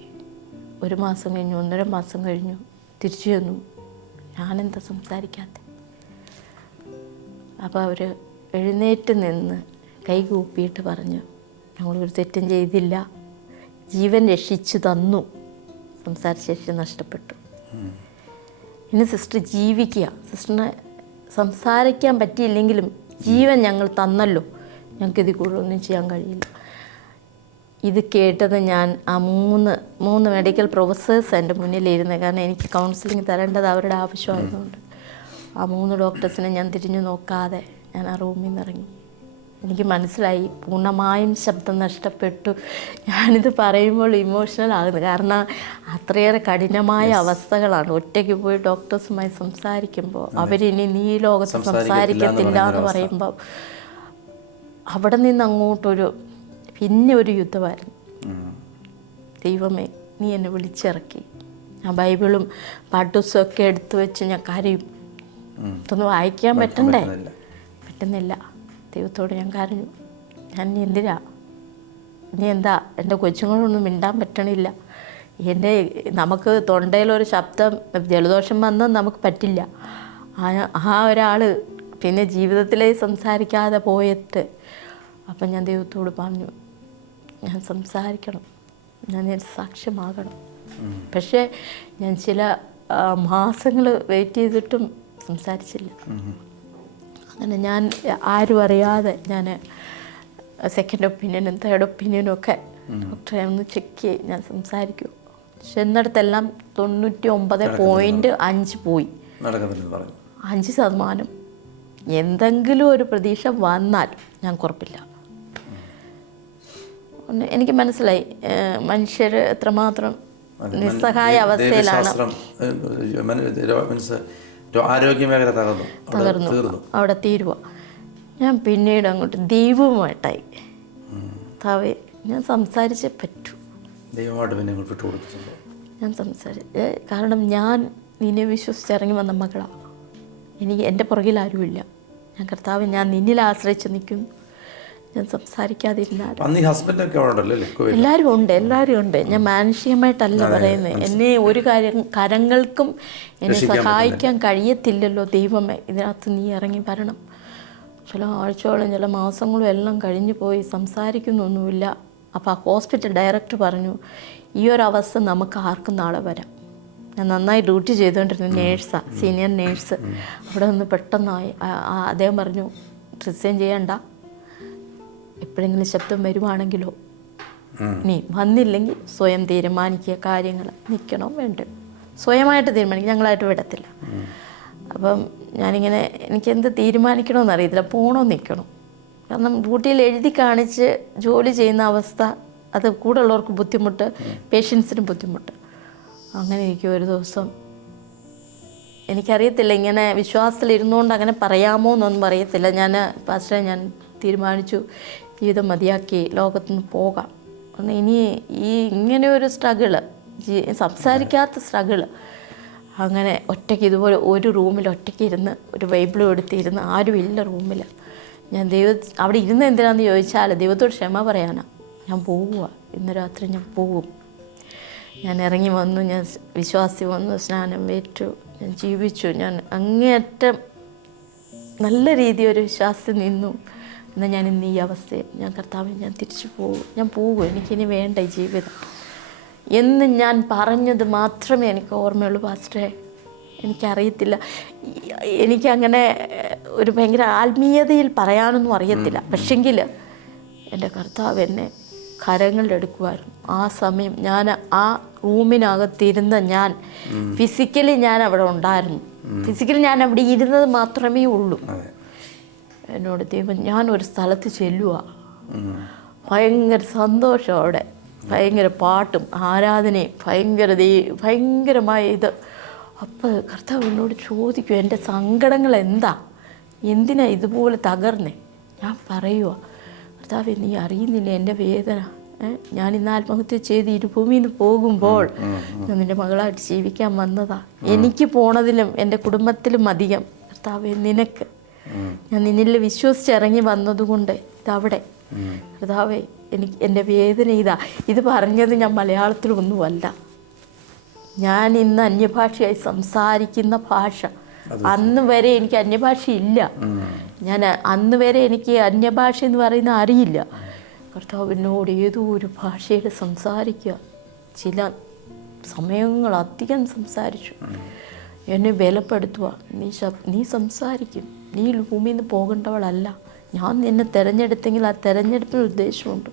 1 മാസം കഴിഞ്ഞു, 1.5 മാസം കഴിഞ്ഞു, തിരിച്ചു വന്നു. ഞാനെന്താ സംസാരിക്കാത്ത? അപ്പോൾ അവർ എഴുന്നേറ്റ് നിന്ന് കൈകൂപ്പിയിട്ട് പറഞ്ഞു, ഞങ്ങളൊരു തെറ്റും ചെയ്തില്ല, ജീവൻ രക്ഷിച്ചു തന്നു, സംസാരശേഷി നഷ്ടപ്പെട്ടു, ഇനി സിസ്റ്റർ ജീവിക്കുക, സിസ്റ്ററിന് സംസാരിക്കാൻ പറ്റിയില്ലെങ്കിലും ജീവൻ ഞങ്ങൾ തന്നല്ലോ, ഞങ്ങൾക്കിതിൽ കൂടുതലൊന്നും ചെയ്യാൻ കഴിയില്ല. ഇത് കേട്ടത് ഞാൻ ആ 3 മെഡിക്കൽ പ്രൊഫസേഴ്സ് എൻ്റെ മുന്നിലിരുന്ന്, കാരണം എനിക്ക് കൗൺസിലിംഗ് തരേണ്ടത് അവരുടെ ആവശ്യമായതുകൊണ്ട് ആ 3 ഡോക്ടേഴ്സിനെ ഞാൻ തിരിഞ്ഞു നോക്കാതെ ഞാൻ ആ റൂമിൽ നിന്ന് ഇറങ്ങി. എനിക്ക് മനസ്സിലായി പൂർണ്ണമായും ശബ്ദം നഷ്ടപ്പെട്ടു. ഞാനിത് പറയുമ്പോൾ ഇമോഷണൽ ആകുന്നു, കാരണം അത്രയേറെ കഠിനമായ അവസ്ഥകളാണ്. ഒറ്റയ്ക്ക് പോയി ഡോക്ടേഴ്സുമായി സംസാരിക്കുമ്പോൾ അവരിനി നീ ലോകത്ത് സംസാരിക്കത്തില്ല എന്ന് പറയുമ്പോൾ അവിടെ നിന്ന് അങ്ങോട്ടൊരു പിന്നെ ഒരു യുദ്ധമായിരുന്നു. ദൈവമേ, നീ എന്നെ വിളിച്ചിറക്കി. ഞാൻ ബൈബിളും പാട്ടൂസും ഒക്കെ എടുത്തു വെച്ച് ഞാൻ കരയും. ഇതൊന്നും വായിക്കാൻ പറ്റുന്നില്ല. ദൈവത്തോട് ഞാൻ കരഞ്ഞു. ഞാൻ ഇനി എന്താ എൻ്റെ കൊച്ചുങ്ങളൊന്നും മിണ്ടാൻ പറ്റണില്ല. നമുക്ക് തൊണ്ടയിലൊരു ശബ്ദം, ജലദോഷം വന്നാൽ നമുക്ക് പറ്റില്ല. ആ ഒരാൾ പിന്നെ ജീവിതത്തിലേ സംസാരിക്കാതെ പോയിട്ട്, അപ്പം ഞാൻ ദൈവത്തോട് പറഞ്ഞു, ഞാൻ സംസാരിക്കണം, ഞാൻ സാക്ഷ്യമാകണം. പക്ഷേ ഞാൻ ചില മാസങ്ങൾ വെയിറ്റ് ചെയ്തിട്ടും സംസാരിച്ചില്ല. അങ്ങനെ ഞാൻ ആരും അറിയാതെ ഞാൻ സെക്കൻഡ് ഒപ്പീനിയനും തേർഡ് ഒപ്പീനിയനും ഒക്കെ ഡോക്ടറെ ഒന്ന് ചെക്ക് ചെയ്ത് ഞാൻ സംസാരിക്കും. ചെന്നിടത്തെല്ലാം 99.5 പോയി. 5% എന്തെങ്കിലും ഒരു പ്രതീക്ഷ വന്നാൽ ഞാൻ കുറപ്പില്ല. എനിക്ക് മനസ്സിലായി മനുഷ്യർ എത്രമാത്രം നിസ്സഹായ അവസ്ഥയിലാണ്. ആരോഗ്യമേഖല തകർന്നു അവിടെ തീരുവ. ഞാൻ പിന്നീട് അങ്ങോട്ട് ദൈവവുമായിട്ടായി. താവേ ഞാൻ സംസാരിച്ചേ പറ്റൂ. ദൈവമായിട്ട് പിന്നെ വിട്ടു കൊടുത്തു. ഞാൻ സംസാരിച്ച് കാരണം ഞാൻ നിന്നെ വിശ്വസിച്ചിറങ്ങി വന്ന മകളാണ്. എനിക്ക് എൻ്റെ പുറകിൽ ആരുമില്ല. ഞാൻ കർത്താവ് ഞാൻ നിന്നിൽ ആശ്രയിച്ച് നിൽക്കുന്നു. ഞാൻ സംസാരിക്കാതിരുന്നാൽ എല്ലാവരും ഉണ്ട്. ഞാൻ മാനുഷികമായിട്ടല്ല പറയുന്നത്. എന്നെ ഒരു കരങ്ങൾക്കും എന്നെ സഹായിക്കാൻ കഴിയത്തില്ലല്ലോ ദൈവമേ. ഇതിനകത്ത് നീ ഇറങ്ങി വരണം. ചില ആഴ്ചകളും ചില മാസങ്ങളും എല്ലാം കഴിഞ്ഞു പോയി, സംസാരിക്കുന്നൊന്നുമില്ല. അപ്പോൾ ആ ഹോസ്പിറ്റൽ ഡയറക്ടർ പറഞ്ഞു, ഈ ഒരു അവസ്ഥ നമുക്ക് ആർക്കും നാളെ വരാം. ഞാൻ നന്നായി ഡ്യൂട്ടി ചെയ്തുകൊണ്ടിരുന്ന നേഴ്സാണ്, സീനിയർ നേഴ്സ്. അവിടെ നിന്ന് പെട്ടെന്നായി അദ്ദേഹം പറഞ്ഞു, റിസൈൻ ചെയ്യണ്ട, എപ്പോഴെങ്കിലും ശബ്ദം വരുവാണെങ്കിലോ, നീ വന്നില്ലെങ്കിൽ സ്വയം തീരുമാനിക്കുക കാര്യങ്ങൾ, നിൽക്കണോ വേണ്ടോ സ്വയമായിട്ട് തീരുമാനിക്കുക, ഞങ്ങളായിട്ട് വിടത്തില്ല. അപ്പം ഞാനിങ്ങനെ എനിക്കെന്ത് തീരുമാനിക്കണമെന്ന് അറിയത്തില്ല, പോകണോ നിൽക്കണോ. കാരണം ഡ്യൂട്ടിയിൽ എഴുതി കാണിച്ച് ജോലി ചെയ്യുന്ന അവസ്ഥ, അത് കൂടെ ഉള്ളവർക്ക് ബുദ്ധിമുട്ട്, പേഷ്യൻസിന് ബുദ്ധിമുട്ട്. അങ്ങനെ എനിക്ക് ഒരു ദിവസം എനിക്കറിയത്തില്ല, ഇങ്ങനെ വിശ്വാസത്തിൽ ഇരുന്നുകൊണ്ട് അങ്ങനെ പറയാമോ എന്നൊന്നും അറിയത്തില്ല. പാസ്റ്ററെ ഞാൻ തീരുമാനിച്ചു ജീവിതം മതിയാക്കി ലോകത്തുനിന്ന് പോകാം. കാരണം ഇനി ഇങ്ങനെ ഒരു സ്ട്രഗിള്, സംസാരിക്കാത്ത സ്ട്രഗിള്. അങ്ങനെ ഒറ്റയ്ക്ക് ഇതുപോലെ ഒരു റൂമിൽ ഒറ്റയ്ക്ക് ഇരുന്ന് ഒരു ബൈബിളും എടുത്തിരുന്ന്, ആരുമില്ല റൂമിൽ. ഞാൻ അവിടെ ഇരുന്ന് എന്തിനാണെന്ന് ചോദിച്ചാൽ ദൈവത്തോട് ക്ഷമ പറയാനാണ്. ഞാൻ പോവുക, ഇന്ന് രാത്രി ഞാൻ പോകും. ഞാൻ ഇറങ്ങി വന്നു, ഞാൻ വിശ്വാസി വന്നു, സ്നാനം ഏറ്റു, ഞാൻ ജീവിച്ചു. ഞാൻ അങ്ങേയറ്റം നല്ല രീതിയിൽ ഒരു വിശ്വാസി നിന്നു. എന്നാൽ ഞാൻ ഇന്ന് ഈ അവസ്ഥയിൽ ഞാൻ കർത്താവിന് ഞാൻ തിരിച്ചു പോകും, എനിക്കിനി വേണ്ട ഈ ജീവിതം എന്ന് ഞാൻ പറഞ്ഞത് മാത്രമേ എനിക്ക് ഓർമ്മയുള്ളൂ പാസ്റ്ററെ. എനിക്കറിയത്തില്ല, എനിക്കങ്ങനെ ഒരു ഭയങ്കര ആത്മീയതയിൽ പറയാനൊന്നും അറിയത്തില്ല. പക്ഷെങ്കിൽ എൻ്റെ കർത്താവ് എന്നെ കരങ്ങളിലെടുക്കുമായിരുന്നു. ആ സമയം ഞാൻ ആ റൂമിനകത്തിരുന്ന ഞാൻ ഫിസിക്കലി ഞാൻ അവിടെ ഉണ്ടായിരുന്നു. ഫിസിക്കലി ഞാൻ അവിടെ ഇരുന്നത് മാത്രമേ ഉള്ളൂ. എന്നോട് ദൈവം, ഞാനൊരു സ്ഥലത്ത് ചെല്ലുക, ഭയങ്കര സന്തോഷം അവിടെ, ഭയങ്കര പാട്ടും ആരാധനയും ഭയങ്കരമായ ഇത്. അപ്പോൾ കർത്താവ് എന്നോട് ചോദിക്കും, എൻ്റെ സങ്കടങ്ങൾ എന്തിനാ ഇതുപോലെ തകർന്നേ? ഞാൻ പറയുക, കർത്താവ് നീ അറിയുന്നില്ല എൻ്റെ വേദന. ഞാൻ ഇന്ന് ആത്മഹത്യ ചെയ്ത് ഇരുഭൂമിയിൽ നിന്ന് പോകുമ്പോൾ ഞാൻ നിൻ്റെ മകളായിട്ട് ജീവിക്കാൻ വന്നതാ. എനിക്ക് പോണതിലും എൻ്റെ കുടുംബത്തിലും അധികം കർത്താവ് നിനക്ക്, ഞാൻ നിന്നിൽ വിശ്വസിച്ചിറങ്ങി വന്നതുകൊണ്ട് ഇതവിടെ കർത്താവേ എനിക്ക് എൻ്റെ വേദന ഇത് പറഞ്ഞത് ഞാൻ മലയാളത്തിലൊന്നുമല്ല. ഞാൻ ഇന്ന് അന്യഭാഷയായി സംസാരിക്കുന്ന ഭാഷ, അന്ന് വരെ എനിക്ക് അന്യഭാഷയില്ല. ഞാൻ അന്ന് വരെ എനിക്ക് അന്യഭാഷ എന്ന് പറയുന്ന അറിയില്ല. കർത്താവിനോട് ഏതോ ഒരു ഭാഷയിൽ സംസാരിക്കുക. ചില സമയങ്ങൾ അധികം സംസാരിച്ചു. എന്നെ ബലപ്പെടുത്തുക, നീ സംസാരിക്കും, നീ ഭൂമിയിൽ നിന്ന് പോകേണ്ടവളല്ല. ഞാൻ നിന്നെ തിരഞ്ഞെടുത്തെങ്കിൽ ആ തിരഞ്ഞെടുപ്പിന് ഉദ്ദേശമുണ്ട്.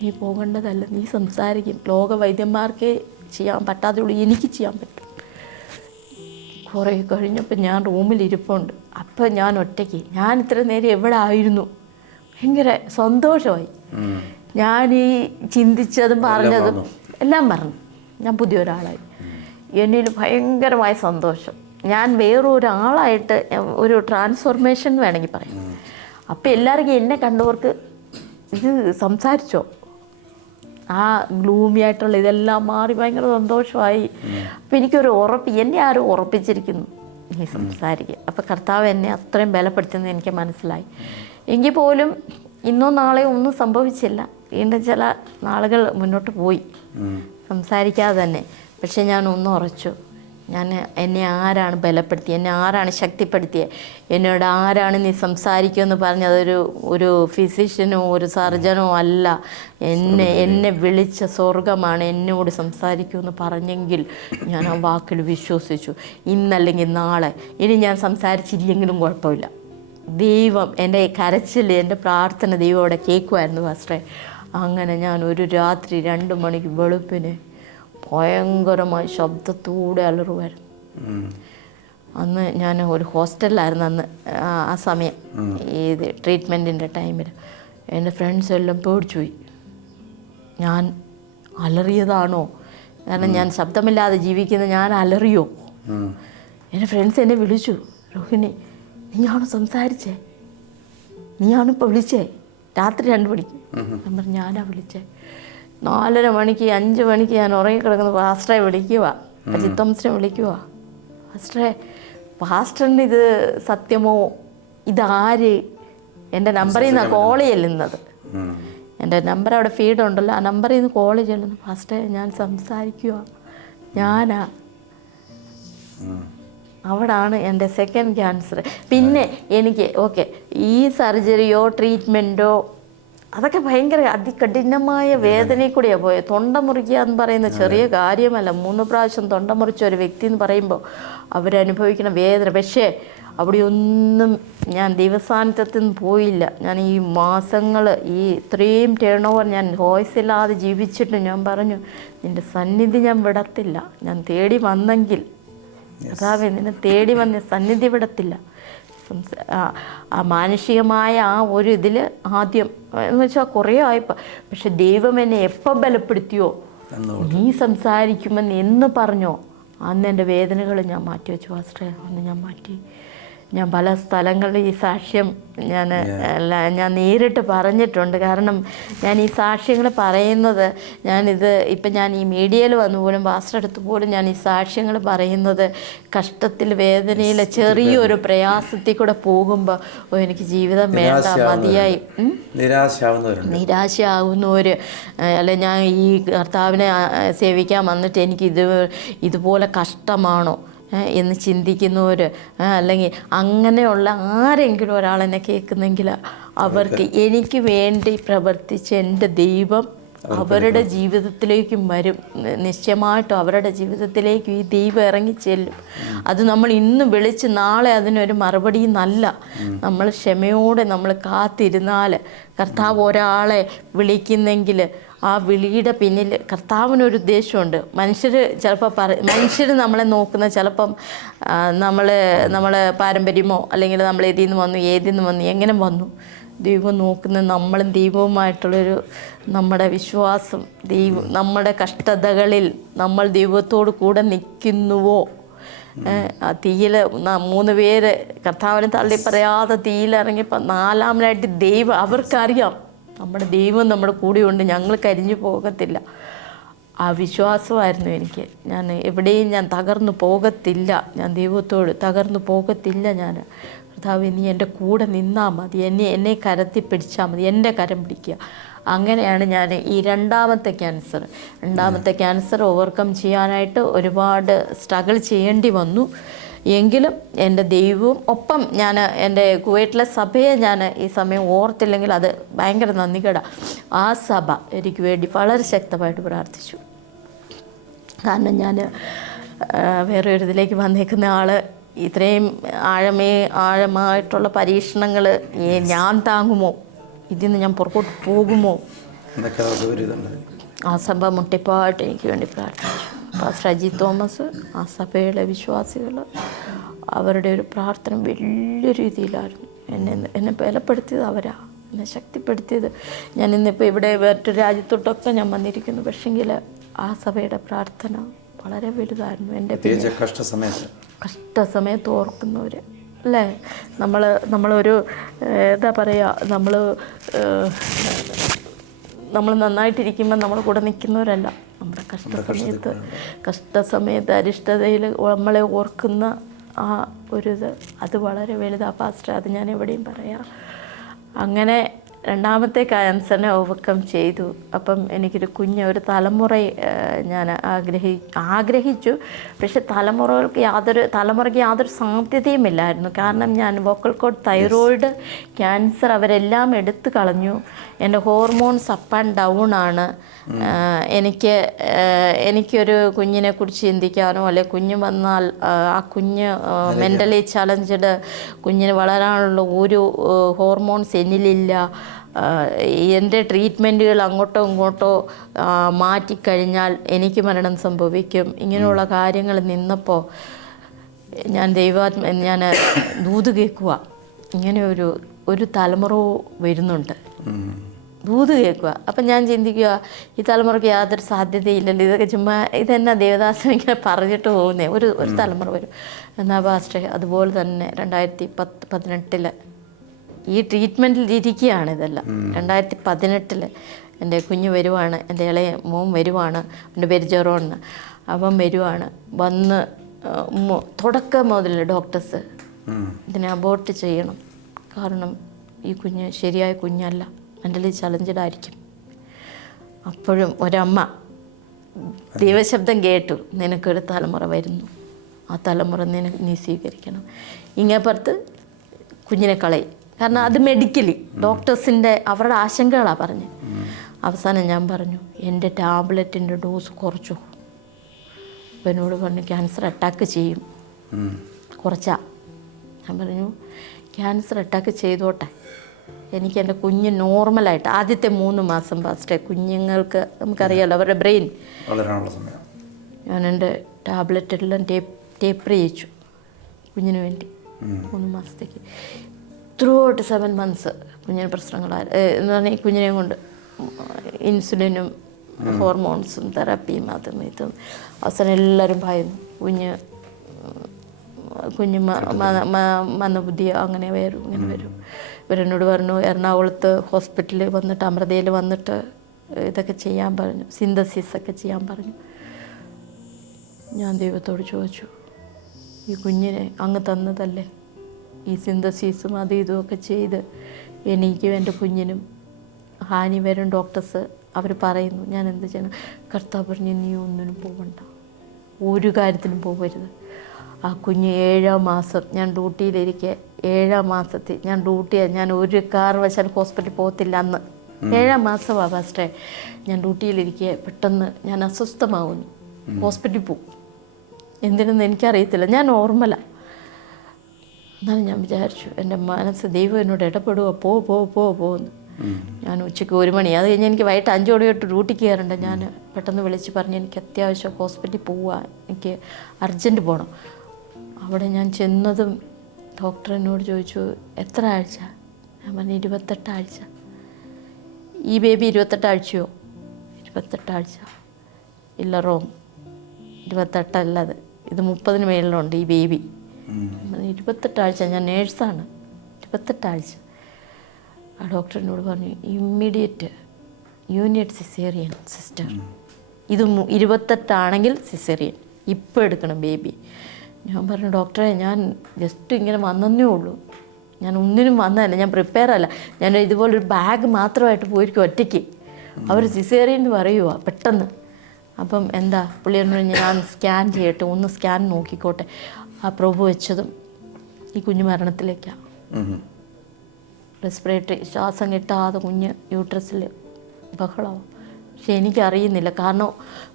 നീ പോകേണ്ടതല്ല, നീ സംസാരിക്കും. ലോക വൈദ്യന്മാർക്കേ ചെയ്യാൻ പറ്റാതെയുള്ളൂ, എനിക്ക് ചെയ്യാൻ പറ്റും. കുറേ കഴിഞ്ഞപ്പോൾ ഞാൻ റൂമിലിരിപ്പുണ്ട്. അപ്പം ഞാൻ ഒറ്റയ്ക്ക്, ഞാൻ ഇത്ര നേരം എവിടെ ആയിരുന്നു, ഭയങ്കര സന്തോഷമായി. ഞാൻ ഈ ചിന്തിച്ചതും പറഞ്ഞതും എല്ലാം പറഞ്ഞു. ഞാൻ പുതിയൊരാളായി. എന്നിൽ ഭയങ്കരമായ സന്തോഷം. ഞാൻ വേറൊരാളായിട്ട് ഒരു ട്രാൻസ്ഫോർമേഷൻ വേണമെങ്കിൽ പറയാം. അപ്പം എല്ലാവർക്കും എന്നെ കണ്ടവർക്ക് ഇത് സംസാരിച്ചോ, ആ ഗ്ലൂമി ആയിട്ടുള്ള ഇതെല്ലാം മാറി ഭയങ്കര സന്തോഷമായി. അപ്പം എനിക്കൊരു എന്നെ ആരും ഉറപ്പിച്ചിരിക്കുന്നു, നീ സംസാരിക്കുക. അപ്പം കർത്താവ് എന്നെ അത്രയും ബലപ്പെടുത്തുന്നത് എനിക്ക് മനസ്സിലായി. എങ്കിൽ പോലും ഇന്നോ നാളെയോ ഒന്നും സംഭവിച്ചില്ല. വീണ്ടും ചില നാളുകൾ മുന്നോട്ട് പോയി സംസാരിക്കാതെ തന്നെ. പക്ഷെ ഞാൻ ഒന്ന് ഉറച്ചു, എന്നെ ആരാണ് ബലപ്പെടുത്തിയത്, എന്നെ ആരാണ് ശക്തിപ്പെടുത്തിയത്, എന്നോട് ആരാണ് നീ സംസാരിക്കുമെന്ന് പറഞ്ഞ് ഒരു ഫിസിഷ്യനോ ഒരു സർജനോ അല്ല, എന്നെ വിളിച്ച സ്വർഗമാണ് എന്നോട് സംസാരിക്കുമെന്ന് പറഞ്ഞെങ്കിൽ ഞാൻ ആ വാക്കിൽ വിശ്വസിച്ചു. ഇന്നല്ലെങ്കിൽ നാളെ, ഇനി ഞാൻ സംസാരിച്ചില്ലെങ്കിലും കുഴപ്പമില്ല, ദൈവം എൻ്റെ കരച്ചിൽ, എൻ്റെ പ്രാർത്ഥന ദൈവം അവിടെ കേൾക്കുമായിരുന്നു പാസ്റ്ററെ. അങ്ങനെ ഞാൻ ഒരു രാത്രി 2 മണിക്ക് വെളുപ്പിന് ഭയങ്കരമായ ശബ്ദത്തോടെ അലറുമായിരുന്നു. അന്ന് ഞാൻ ഒരു ഹോസ്റ്റലിലായിരുന്നു അന്ന് ആ സമയം, ഈ ട്രീറ്റ്മെൻറ്റിൻ്റെ ടൈമിൽ. എൻ്റെ ഫ്രണ്ട്സ് എല്ലാം പേടിച്ചു പോയി, ഞാൻ അലറിയതാണോ, കാരണം ഞാൻ ശബ്ദമില്ലാതെ ജീവിക്കുന്ന ഞാൻ അലറിയോ. എൻ്റെ ഫ്രണ്ട്സ് എന്നെ വിളിച്ചു, രോഹിണി നീയാണോ സംസാരിച്ചേ, നീയാണിപ്പോൾ വിളിച്ചേ, രാത്രി 2 മണിക്ക്. ഞാൻ പറഞ്ഞു ഞാനാ വിളിച്ചേ. 4:30 മണിക്ക് 5 മണിക്ക് ഞാൻ ഉറങ്ങിക്കിടക്കുന്ന പാസ്റ്ററെ വിളിക്കുക, അജിത് തോമസിനെ വിളിക്കുക, പാസ്റ്ററിന് ഇത് സത്യമോ, ഇതാര്, എൻ്റെ നമ്പറിൽ നിന്നാണ് കോൾ ചെല്ലുന്നത്, എൻ്റെ നമ്പർ അവിടെ ഫീഡ് ഉണ്ടല്ലോ, ആ നമ്പറിൽ നിന്ന് കോൾ ചെല്ലുന്നു, പാസ്റ്ററെ ഞാൻ സംസാരിക്കുക, ഞാനാ. അവിടാണ് എൻ്റെ സെക്കൻഡ് ക്യാൻസർ. പിന്നെ എനിക്ക് ഈ സർജറിയോ ട്രീറ്റ്മെൻറ്റോ അതൊക്കെ ഭയങ്കര അതികഠിനമായ വേദനയിൽ കൂടിയാണ് പോയത്. തൊണ്ട മുറിക്കുക എന്ന് പറയുന്ന ചെറിയ കാര്യമല്ല. 3 പ്രാവശ്യം തൊണ്ട മുറിച്ച ഒരു വ്യക്തി എന്ന് പറയുമ്പോൾ അവരനുഭവിക്കുന്ന വേദന. പക്ഷേ അവിടെ ഒന്നും ഞാൻ ദൈവസാന്നിധ്യത്തിൽ നിന്ന് പോയില്ല. ഞാൻ ഈ മാസങ്ങൾ ഇത്രയും ടേൺ ഓവർ ഞാൻ വോയിസ് ഇല്ലാതെ ജീവിച്ചിട്ട് ഞാൻ പറഞ്ഞു, നിൻ്റെ സന്നിധി ഞാൻ വിടത്തില്ല, ഞാൻ തേടി വന്നെങ്കിൽ കർത്താവേ നിന്നെ തേടി വന്ന സന്നിധി വിടത്തില്ല. ആ മാനുഷികമായ ആ ഒരു ഇതിൽ ആദ്യം എന്ന് വെച്ചാൽ കുറേ ആയപ്പോൾ, പക്ഷെ ദൈവം എന്നെ എപ്പോൾ ബലപ്പെടുത്തിയോ, നീ സംസാരിക്കുമെന്ന് എന്ന് പറഞ്ഞോ, അന്ന് എൻ്റെ വേദനകൾ ഞാൻ മാറ്റി വെച്ചു പാസ്റ്ററെ. അന്ന് ഞാൻ മാറ്റി. ഞാൻ പല സ്ഥലങ്ങളിൽ ഈ സാക്ഷ്യം ഞാൻ നേരിട്ട് പറഞ്ഞിട്ടുണ്ട്. കാരണം ഞാൻ ഈ സാക്ഷ്യങ്ങൾ പറയുന്നത്, ഇപ്പം ഞാൻ ഈ മീഡിയയിൽ വന്നു പോലും പാസ്റ്റർ അടുത്ത് പോലും ഞാൻ ഈ സാക്ഷ്യങ്ങൾ പറയുന്നത് കഷ്ടത്തിൽ, വേദനയിൽ, ചെറിയൊരു പ്രയാസത്തിൽ കൂടെ പോകുമ്പോൾ എനിക്ക് ജീവിതം വേണ്ട, മതിയായി, നിരാശയാവുന്നവർ, അല്ല ഞാൻ ഈ കർത്താവിനെ സേവിക്കാൻ വന്നിട്ട് എനിക്ക് ഇതുപോലെ കഷ്ടമാണോ എന്ന് ചിന്തിക്കുന്നവർ, അല്ലെങ്കിൽ അങ്ങനെയുള്ള ആരെങ്കിലും ഒരാളെന്നെ കേൾക്കുന്നെങ്കിൽ അവർക്ക് എനിക്ക് വേണ്ടി പ്രവർത്തിച്ച് എൻ്റെ ദൈവം അവരുടെ ജീവിതത്തിലേക്കും വരും. നിശ്ചയമായിട്ടും അവരുടെ ജീവിതത്തിലേക്ക് ഈ ദൈവം ഇറങ്ങിച്ചെല്ലും. അത് നമ്മൾ ഇന്ന് വിളിച്ച് നാളെ അതിനൊരു മറുപടി നല്ല, നമ്മൾ ക്ഷമയോടെ നമ്മൾ കാത്തിരുന്നാൽ, കർത്താവ് ഒരാളെ വിളിക്കുന്നെങ്കിൽ ആ വിളിയുടെ പിന്നിൽ കർത്താവിനൊരു ഉദ്ദേശമുണ്ട്. മനുഷ്യർ നമ്മളെ നോക്കുന്ന ചിലപ്പം നമ്മളെ പാരമ്പര്യമോ അല്ലെങ്കിൽ നമ്മൾ ഏതിൽ നിന്ന് വന്നു എങ്ങനെ വന്നു, ദൈവം നോക്കുന്ന നമ്മളും ദൈവവുമായിട്ടുള്ളൊരു നമ്മുടെ വിശ്വാസം, നമ്മുടെ കഷ്ടതകളിൽ നമ്മൾ ദൈവത്തോട് കൂടെ നിൽക്കുന്നുവോ. ആ തീയിൽ 3 പേര് കർത്താവിനെ തള്ളി പറയാതെ തീയിലിറങ്ങിയപ്പോൾ 4-മനായിട്ട് ദൈവം, അവർക്കറിയാം നമ്മുടെ ദൈവം നമ്മുടെ കൂടെയുണ്ട്, ഞങ്ങൾ കരിഞ്ഞു പോകത്തില്ല. ആ വിശ്വാസമായിരുന്നു എനിക്ക്. ഞാൻ എവിടെയും ഞാൻ തകർന്നു പോകത്തില്ല, ഞാൻ ദൈവത്തോട് തകർന്നു പോകത്തില്ല. ഞാൻ കർത്താവ് നീ എൻ്റെ കൂടെ നിന്നാൽ മതി, എന്നെ കരത്തി പിടിച്ചാൽ മതി, എൻ്റെ കരം പിടിക്കുക. അങ്ങനെയാണ് ഞാൻ ഈ രണ്ടാമത്തെ ക്യാൻസർ ഓവർകം ചെയ്യാനായിട്ട് ഒരുപാട് സ്ട്രഗിൾ ചെയ്യേണ്ടി വന്നു. എങ്കിലും എൻ്റെ ദൈവവും ഒപ്പം ഞാൻ എൻ്റെ കുവൈറ്റിലെ സഭയെ ഞാൻ ഈ സമയം ഓർത്തില്ലെങ്കിൽ അത് ഭയങ്കര നന്ദികേടാണ്. ആ സഭ എനിക്ക് വേണ്ടി വളരെ ശക്തമായിട്ട് പ്രാർത്ഥിച്ചു. കാരണം ഞാൻ വേറെ ഒരു ഇതിലേക്ക് വന്നേക്കുന്ന ആൾ, ഇത്രയും ആഴമായിട്ടുള്ള പരീക്ഷണങ്ങൾ ഞാൻ താങ്ങുമോ, ഇതിൽ നിന്ന് ഞാൻ പുറകോട്ട് പോകുമോ, ആ സഭ മുട്ടിപ്പായിട്ട് എനിക്ക് വേണ്ടി പ്രാർത്ഥിച്ചു. പാസ്റ്റർ അജിത് തോമസ്, ആ സഭയിലെ വിശ്വാസികൾ, അവരുടെ ഒരു പ്രാർത്ഥന വലിയ രീതിയിലായിരുന്നു. എന്നെ ബലപ്പെടുത്തിയത് അവരാണ്, എന്നെ ശക്തിപ്പെടുത്തിയത്. ഞാൻ ഇന്നിപ്പോൾ ഇവിടെ വേറൊരു രാജ്യത്തോട്ടൊക്കെ ഞാൻ വന്നിരിക്കുന്നു, പക്ഷെങ്കിൽ ആ സഭയുടെ പ്രാർത്ഥന വളരെ വലുതായിരുന്നു. എൻ്റെ കഷ്ടസമയത്ത് ഓർക്കുന്നവർ അല്ലേ, നമ്മളൊരു എന്താ പറയുക, നമ്മൾ നന്നായിട്ടിരിക്കുമ്പോൾ നമ്മൾ കൂടെ നിൽക്കുന്നവരല്ല, നമ്മുടെ കഷ്ടസമയത്ത് അരിഷ്ടതയിൽ നമ്മളെ ഓർക്കുന്ന ആ ഒരു അത് വളരെ വലുതാണ് പാസ്റ്റർ. അത് ഞാൻ എവിടെയും പറയാം. അങ്ങനെ രണ്ടാമത്തെ ക്യാൻസറിനെ ഓവർകം ചെയ്തു. അപ്പം എനിക്കൊരു ഒരു തലമുറ ഞാൻ ആഗ്രഹിച്ചു. പക്ഷെ തലമുറയ്ക്ക് യാതൊരു സാധ്യതയുമില്ലായിരുന്നു. കാരണം ഞാൻ വോക്കൽ കോഡ്, തൈറോയിഡ് ക്യാൻസർ അവരെല്ലാം എടുത്തു കളഞ്ഞു. എൻ്റെ ഹോർമോൺസ് അപ്പ് ആൻഡ് ഡൗൺ ആണ്. എനിക്കൊരു കുഞ്ഞിനെ കുറിച്ച് ചിന്തിക്കാനോ അല്ലെങ്കിൽ കുഞ്ഞ് വന്നാൽ ആ കുഞ്ഞ് മെൻ്റലി ചലഞ്ചഡ്, കുഞ്ഞിന് വളരാനുള്ള ഒരു ഹോർമോൺസ് എന്നിലില്ല. എൻ്റെ ട്രീറ്റ്മെൻറ്റുകൾ അങ്ങോട്ടോ ഇങ്ങോട്ടോ മാറ്റിക്കഴിഞ്ഞാൽ എനിക്ക് മരണം സംഭവിക്കും. ഇങ്ങനെയുള്ള കാര്യങ്ങൾ നിന്നപ്പോൾ ഞാൻ ദൂത് കേൾക്കുക, ഇങ്ങനെ ഒരു തലമുറ വരുന്നുണ്ട്, ദൂത് കേൾക്കുക. അപ്പം ഞാൻ ചിന്തിക്കുക, ഈ തലമുറയ്ക്ക് യാതൊരു സാധ്യതയില്ലല്ലോ, ഇതൊക്കെ ചുമ്മാ ഇതെന്നാ ദേവദാസം ഇങ്ങനെ പറഞ്ഞിട്ട് പോകുന്നേ, ഒരു തലമുറ വരും. എന്നാൽ പാസ്റ്റർ അതുപോലെ തന്നെ 2018 ഈ ട്രീറ്റ്മെൻറ്റിൽ ഇരിക്കുകയാണ് ഇതെല്ലാം. 2018 എൻ്റെ കുഞ്ഞ് വരുവാണ്, എൻ്റെ ഇളയ മോൻ വരുവാണ്, എൻ്റെ പേര് ജെറോണ്. അവൻ വരുവാണ്. വന്ന് തുടക്കം മുതൽ ഡോക്ടേഴ്സ് ഇതിനെ അബോർട്ട് ചെയ്യണം, കാരണം ഈ കുഞ്ഞ് ശരിയായ കുഞ്ഞല്ല, മെൻ്റലി ചലഞ്ചഡ് ആയിരിക്കും. അപ്പോഴും ഒരമ്മ ദൈവശബ്ദം കേട്ടു, നിനക്കൊരു തലമുറ വരുന്നു, ആ തലമുറ നീ സ്വീകരിക്കണം. ഇങ്ങേപ്പുറത്ത് കുഞ്ഞിനെ കളയും, കാരണം അത് മെഡിക്കലി ഡോക്ടേഴ്സിൻ്റെ അവരുടെ ആശങ്കകളാണ് പറഞ്ഞ്. അവസാനം ഞാൻ പറഞ്ഞു, എൻ്റെ ടാബ്ലറ്റിൻ്റെ ഡോസ് കുറച്ചു. അപ്പോൾ എന്നോട് പറഞ്ഞു ക്യാൻസർ അറ്റാക്ക് ചെയ്യും, കുറച്ചാ. ഞാൻ പറഞ്ഞു ക്യാൻസർ അറ്റാക്ക് ചെയ്തോട്ടെ, എനിക്ക് എൻ്റെ കുഞ്ഞ് നോർമലായിട്ട് ആദ്യത്തെ 3 മാസം ഫാസ്റ്റേ കുഞ്ഞുങ്ങൾക്ക് നമുക്കറിയാമല്ലോ അവരുടെ ബ്രെയിൻ വളരാനുള്ള സമയം. ഞാൻ എൻ്റെ ടാബ്ലറ്റെല്ലാം ടേപ്പർ ചെയ്യിച്ചു കുഞ്ഞിന് വേണ്ടി 3 മാസത്തേക്ക്. ത്രൂ ഔട്ട് 7 months കുഞ്ഞിന് പ്രശ്നങ്ങളായിരുന്നു. എന്ന് പറഞ്ഞാൽ ഈ കുഞ്ഞിനെ കൊണ്ട് ഇൻസുലിനും ഹോർമോൺസും തെറാപ്പിയും അതും ഇതും. അവസാനം എല്ലാവരും ഭയന്നു, കുഞ്ഞ് മന്ദബുദ്ധി അങ്ങനെ വരും, ഇങ്ങനെ വരും. ഇവരെന്നോട് പറഞ്ഞു എറണാകുളത്ത് ഹോസ്പിറ്റലിൽ വന്നിട്ട്, അമൃതയിൽ വന്നിട്ട് ഇതൊക്കെ ചെയ്യാൻ പറഞ്ഞു, സിന്തസിസൊക്കെ ചെയ്യാൻ പറഞ്ഞു. ഞാൻ ദൈവത്തോട് ചോദിച്ചു, ഈ കുഞ്ഞിനെ അങ്ങ് തന്നതല്ലേ, ഈ സിന്തസിസും അതും ഇതുമൊക്കെ ചെയ്ത് എനിക്കും എൻ്റെ കുഞ്ഞിനും ഹാനി വരും ഡോക്ടേഴ്സ് അവർ പറയുന്നു, ഞാൻ എന്ത് ചെയ്യണം? കർത്താവ് പറഞ്ഞു, നീ ഒന്നിനും പോകണ്ട, ഒരു കാര്യത്തിനും പോകരുത്. ആ കുഞ്ഞ് 7-ാം മാസം ഞാൻ ഡ്യൂട്ടിയിലിരിക്കെ, 7-ാം മാസത്തിൽ ഞാൻ ഒരു കാരണവശാലും ഹോസ്പിറ്റലിൽ പോകത്തില്ല അന്ന്. 7-ാം മാസമാണ് ഫാസ്റ്റേ. ഞാൻ ഡ്യൂട്ടിയിലിരിക്കെ പെട്ടെന്ന് ഞാൻ അസ്വസ്ഥമാവുന്നു, ഹോസ്പിറ്റലിൽ പോകും. എന്തിനെന്ന് എനിക്കറിയത്തില്ല, ഞാൻ നോർമലാണ്. എന്നാലും ഞാൻ വിചാരിച്ചു, എൻ്റെ മനസ്സ് ദൈവം എന്നോട് ഇടപെടുക, പോകുന്നു. ഞാൻ ഉച്ചയ്ക്ക് 1 മണി, അത് കഴിഞ്ഞ് എനിക്ക് വൈകിട്ട് 5 മണി തൊട്ട് ഡ്യൂട്ടിക്ക് കയറണ്ട. ഞാൻ പെട്ടെന്ന് വിളിച്ച് പറഞ്ഞു, എനിക്ക് അത്യാവശ്യം ഹോസ്പിറ്റലിൽ പോവുക, എനിക്ക് അർജൻറ്റ് പോകണം. അവിടെ ഞാൻ ചെന്നതും ഡോക്ടർ എന്നോട് ചോദിച്ചു, എത്ര ആഴ്ച? ഞാൻ പറഞ്ഞു 28 ആഴ്ച. ഈ ബേബി 28 ആഴ്ചയോ? 28 ആഴ്ച. ഇല്ല, റോങ്, 28 അല്ലത്, ഇത് 30-ന് മേളിലുണ്ട് ഈ ബേബി. 28 ആഴ്ച. ഞാൻ നേഴ്സാണ്. 28 ആഴ്ച. ആ ഡോക്ടർ എന്നോട് പറഞ്ഞു, ഇമ്മീഡിയറ്റ് യൂണിറ്റ് സിസേറിയൻ സിസ്റ്റർ, ഇത് 28 ആണെങ്കിൽ സിസേറിയൻ, ഇപ്പോൾ എടുക്കണം ബേബി. ഞാൻ പറഞ്ഞു, ഡോക്ടറെ ഞാൻ ജസ്റ്റ് ഇങ്ങനെ വന്നേ ഉള്ളൂ, ഞാൻ ഒന്നിനും വന്നതല്ല, ഞാൻ പ്രിപ്പയർ അല്ല, ഞാൻ ഇതുപോലൊരു ബാഗ് മാത്രമായിട്ട് പോയിരിക്കും ഒറ്റയ്ക്ക്. അവർ സിസേറിയൻ എന്ന് പറയുക പെട്ടെന്ന്. അപ്പം എന്താ പുള്ളി എന്നോട്, ഞാൻ സ്കാൻ ചെയ്യട്ടെ, ഒന്ന് സ്കാൻ നോക്കിക്കോട്ടെ. ആ പ്രോബ് വെച്ചതും ഈ കുഞ്ഞ് മരണത്തിലേക്കാണ്. റെസ്പിറേറ്ററി ശ്വാസം കിട്ടാതെ കുഞ്ഞ് യൂട്രസിൽ ബഹളമാവും. പക്ഷെ എനിക്കറിയുന്നില്ല, കാരണം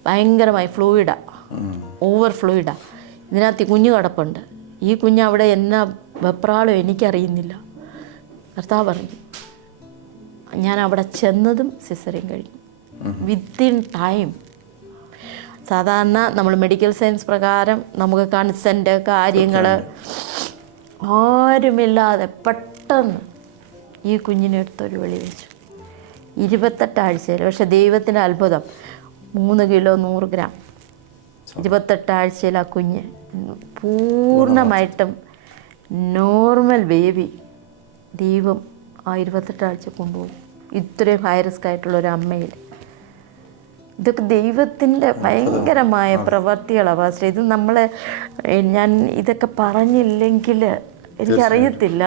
ഭയങ്കരമായി ഫ്ലൂയിഡാണ്, ഓവർ ഫ്ലൂയിഡാണ്. ഇതിനകത്ത് ഈ കുഞ്ഞ് കിടപ്പുണ്ട്. ഈ കുഞ്ഞ് അവിടെ എന്നാ വെപ്രാളോ എനിക്കറിയുന്നില്ല. കർത്താവ് പറഞ്ഞു. ഞാൻ അവിടെ ചെന്നതും സിസേറിയൻ കഴിഞ്ഞു, വിത്തിൻ ടൈം. സാധാരണ നമ്മൾ മെഡിക്കൽ സയൻസ് പ്രകാരം നമുക്ക് കൺസെൻറ്റ് കാര്യങ്ങൾ ആരുമില്ലാതെ പെട്ടെന്ന് ഈ കുഞ്ഞിനെ എടുത്തൊരു വെളി വെച്ചു 28 ആഴ്ചയിൽ. പക്ഷെ ദൈവത്തിൻ്റെ അത്ഭുതം, 3 കിലോ 100 ഗ്രാം 28 ആഴ്ചയിൽ ആ കുഞ്ഞ് പൂർണ്ണമായിട്ടും നോർമൽ ബേബി. ദൈവം ആ 28 ആഴ്ച കൊണ്ടുപോയി ഇത്രയും ഹൈ റിസ്ക് ആയിട്ടുള്ള ഒരു അമ്മയിൽ. ഇതൊക്കെ ദൈവത്തിൻ്റെ ഭയങ്കരമായ പ്രവർത്തികളാണ്. പക്ഷേ ഇത് ഞാൻ ഇതൊക്കെ പറഞ്ഞില്ലെങ്കിൽ എനിക്കറിയത്തില്ല.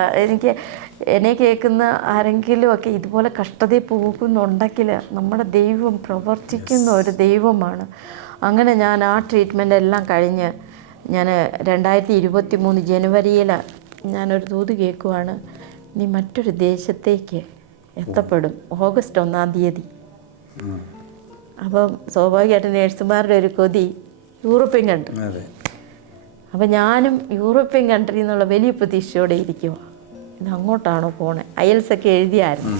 എന്നെ കേൾക്കുന്ന ആരെങ്കിലും ഒക്കെ ഇതുപോലെ കഷ്ടതയിൽ പോകുന്നുണ്ടെങ്കിൽ നമ്മുടെ ദൈവം പ്രവർത്തിക്കുന്ന ഒരു ദൈവമാണ്. അങ്ങനെ ഞാൻ ആ ട്രീറ്റ്മെൻ്റ് എല്ലാം കഴിഞ്ഞ് ഞാൻ 2023 ജനുവരിയിൽ ഞാനൊരു ദൂത് കേൾക്കുവാണ്, നീ മറ്റൊരു ദേശത്തേക്ക് എത്തപ്പെടും ഓഗസ്റ്റ് 1-ാം തീയതി. അപ്പം സ്വാഭാവികമായിട്ട് നേഴ്സുമാരുടെ ഒരു കൊതി യൂറോപ്യൻ കൺട്രി. അപ്പം ഞാനും യൂറോപ്യൻ കൺട്രി എന്നുള്ള വലിയ പ്രതീക്ഷയോടെ ഇരിക്കുക. ഇത് അങ്ങോട്ടാണോ പോണേ? അയൽസൊക്കെ എഴുതിയായിരുന്നു.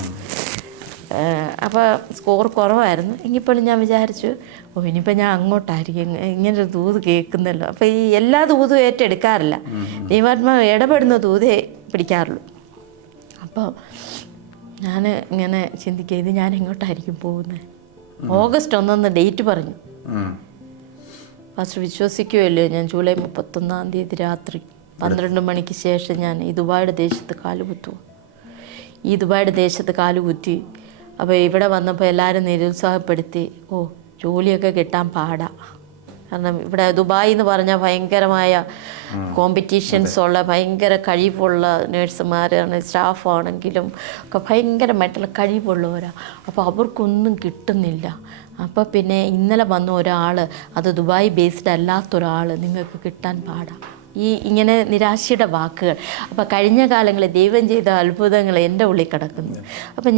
അപ്പോൾ സ്കോർ കുറവായിരുന്നു. എങ്കിപ്പോഴും ഞാൻ വിചാരിച്ചു, ഇനിയിപ്പോൾ ഞാൻ അങ്ങോട്ടായിരിക്കും, ഇങ്ങനൊരു ദൂത് കേൾക്കുന്നല്ലോ. അപ്പോൾ ഈ എല്ലാ ദൂതും ഏറ്റെടുക്കാറില്ല, ദൈവാത്മാവ് ഇടപെടുന്ന ദൂതേ പിടിക്കാറുള്ളൂ. അപ്പോൾ ഞാൻ ഇങ്ങനെ ചിന്തിക്കുക, ഇത് ഞാൻ എങ്ങോട്ടായിരിക്കും പോകുന്നത്? ഓഗസ്റ്റ് 1 ഡേറ്റ് പറഞ്ഞു. ഫസ്റ്റ് വിശ്വസിക്കുകയല്ലോ, ഞാൻ ജൂലൈ 31-ാം തീയതി രാത്രി 12 മണിക്ക് ശേഷം ഞാൻ ഈ ദുബായുടെ ദേശത്ത് കാലുകുത്തുക. ഈ ദുബായുടെ ദേശത്ത് കാലുകുത്തി. അപ്പോൾ ഇവിടെ വന്നപ്പോൾ എല്ലാവരും നിരുത്സാഹപ്പെടുത്തി, ജോലിയൊക്കെ കിട്ടാൻ പാടാ. കാരണം ഇവിടെ ദുബായ് എന്ന് പറഞ്ഞാൽ ഭയങ്കരമായ കോമ്പറ്റീഷൻസ് ഉള്ള, ഭയങ്കര കഴിവുള്ള നേഴ്സുമാരാണ്, സ്റ്റാഫാണെങ്കിലും ഒക്കെ ഭയങ്കരമായിട്ടുള്ള കഴിവുള്ളവരാണ്. അപ്പോൾ അവർക്കൊന്നും കിട്ടുന്നില്ല. അപ്പോൾ പിന്നെ ഇന്നലെ വന്ന ഒരാൾ, അത് ദുബായ് ബേസ്ഡ് അല്ലാത്തൊരാൾ, നിങ്ങൾക്ക് കിട്ടാൻ പാടാ. ഇങ്ങനെ നിരാശയുടെ വാക്കുകൾ. അപ്പോൾ കഴിഞ്ഞ കാലങ്ങളിൽ ദൈവം ചെയ്ത അത്ഭുതങ്ങൾ എൻ്റെ ഉള്ളിൽ കിടക്കുന്നു. അപ്പം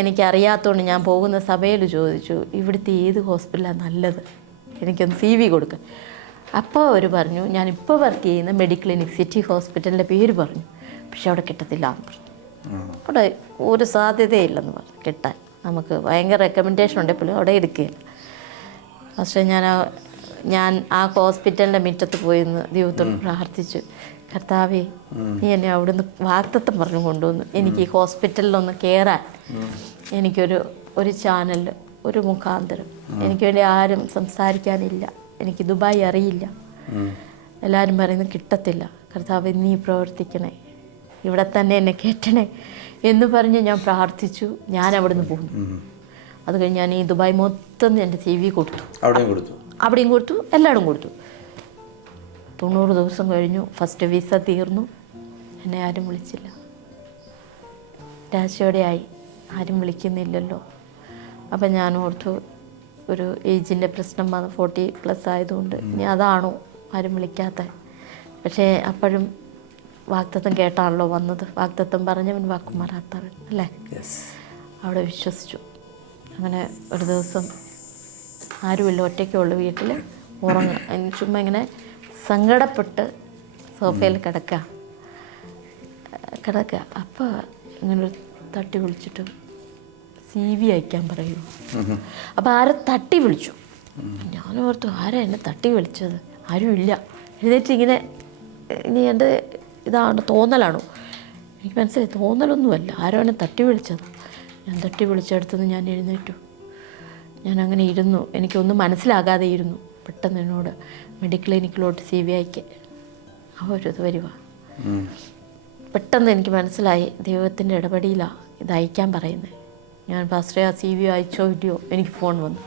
എനിക്കറിയാത്തതുകൊണ്ട് ഞാൻ പോകുന്ന സഭയിൽ ചോദിച്ചു, ഇവിടുത്തെ ഏത് ഹോസ്പിറ്റലാണ് നല്ലത്, എനിക്കൊന്ന് CV കൊടുക്കുക. അപ്പോൾ അവർ പറഞ്ഞു, ഞാനിപ്പോൾ വർക്ക് ചെയ്യുന്ന മെഡിക്ലിനിക് സിറ്റി ഹോസ്പിറ്റലിൻ്റെ പേര് പറഞ്ഞു. പക്ഷെ അവിടെ കിട്ടത്തില്ല എന്ന് പറഞ്ഞു. അവിടെ ഒരു സാധ്യതയില്ലെന്ന് പറഞ്ഞു കിട്ടാൻ. നമുക്ക് ഭയങ്കര റെക്കമെൻഡേഷൻ ഉണ്ടെപ്പോഴും അവിടെ എടുക്കുകയില്ല. പക്ഷേ ഞാൻ ആ ഹോസ്പിറ്റലിൻ്റെ മുറ്റത്ത് പോയിന്ന് ദൈവത്തോട് പ്രാർത്ഥിച്ചു, കർത്താവേ, നീ എന്നെ അവിടുന്ന് വാഗ്ദത്തം പറഞ്ഞു കൊണ്ടുവന്നു. എനിക്ക് ഈ ഹോസ്പിറ്റലിലൊന്ന് കയറാൻ എനിക്കൊരു ചാനൽ, ഒരു മുഖാന്തരം, എനിക്ക് വേണ്ടി ആരും സംസാരിക്കാനില്ല, എനിക്ക് ദുബായ് അറിയില്ല, എല്ലാവരും പറയുന്നത് കിട്ടത്തില്ല. കർത്താവേ, നീ പ്രവർത്തിക്കണേ, ഇവിടെ തന്നെ എന്നെ കേട്ടണേ എന്ന് പറഞ്ഞ് ഞാൻ പ്രാർത്ഥിച്ചു. ഞാൻ അവിടുന്ന് പോകുന്നു. അത് കഴിഞ്ഞ് ഞാൻ ഈ ദുബായ് മൊത്തം എൻ്റെ CV കൊടുത്തു. അവിടെയും കൊടുത്തു, എല്ലായിടും കൊടുത്തു. 90 ദിവസം കഴിഞ്ഞു, ഫസ്റ്റ് വിസ തീർന്നു. എന്നെ ആരും വിളിച്ചില്ല. നിരാശയോടെയായി, ആരും വിളിക്കുന്നില്ലല്ലോ. അപ്പം ഞാൻ ഓർത്തു, ഒരു ഏജിൻ്റെ പ്രശ്നം 40+ ആയതുകൊണ്ട് ഇനി അതാണോ ആരും വിളിക്കാത്ത. പക്ഷേ അപ്പോഴും വാഗ്ദത്തം കേട്ടാണല്ലോ വന്നത്. വാഗ്ദത്തം പറഞ്ഞവൻ വാക്കുമാറാത്തവൻ അല്ലേ? അവിടെ വിശ്വസിച്ചു. അങ്ങനെ ഒരു ദിവസം ആരുമില്ല, ഒറ്റയ്ക്കുള്ള വീട്ടിൽ ഉറങ്ങുക, ചുമ്മാ ഇങ്ങനെ സങ്കടപ്പെട്ട് സോഫയിൽ കിടക്കുക. അപ്പോൾ ഇങ്ങനെ തട്ടി വിളിച്ചിട്ട് CV അയക്കാൻ പറയൂ. അപ്പോൾ ആരെ തട്ടി വിളിച്ചു. ഞാൻ ഓർത്തു, ആരാ എന്നെ തട്ടി വിളിച്ചത്? ആരുമില്ല. എഴുന്നേറ്റ് ഇങ്ങനെ, ഇനി എൻ്റെ ഇതാണ് തോന്നലാണോ? എനിക്ക് മനസ്സിലായി, തോന്നലൊന്നുമല്ല, ആരോ എന്നെ തട്ടി വിളിച്ചത്. ഞാൻ തട്ടി വിളിച്ചെടുത്തുനിന്ന് ഞാൻ എഴുന്നേറ്റു. ഞാൻ അങ്ങനെ ഇരുന്നു, എനിക്കൊന്നും മനസ്സിലാകാതെ ഇരുന്നു. പെട്ടെന്ന് എന്നോട് മെഡിക്ലിനിക്കിലോട്ട് CV അയക്കാൻ അവരത് വരുക. പെട്ടെന്ന് എനിക്ക് മനസ്സിലായി, ദൈവത്തിൻ്റെ ഇടപെടിയിലാണ് ഇത് അയക്കാൻ പറയുന്നത്. ഞാൻ പാസ്റ്ററെ ആ CV അയച്ചോ ഇല്ലയോ? എനിക്ക് ഫോൺ വന്നു,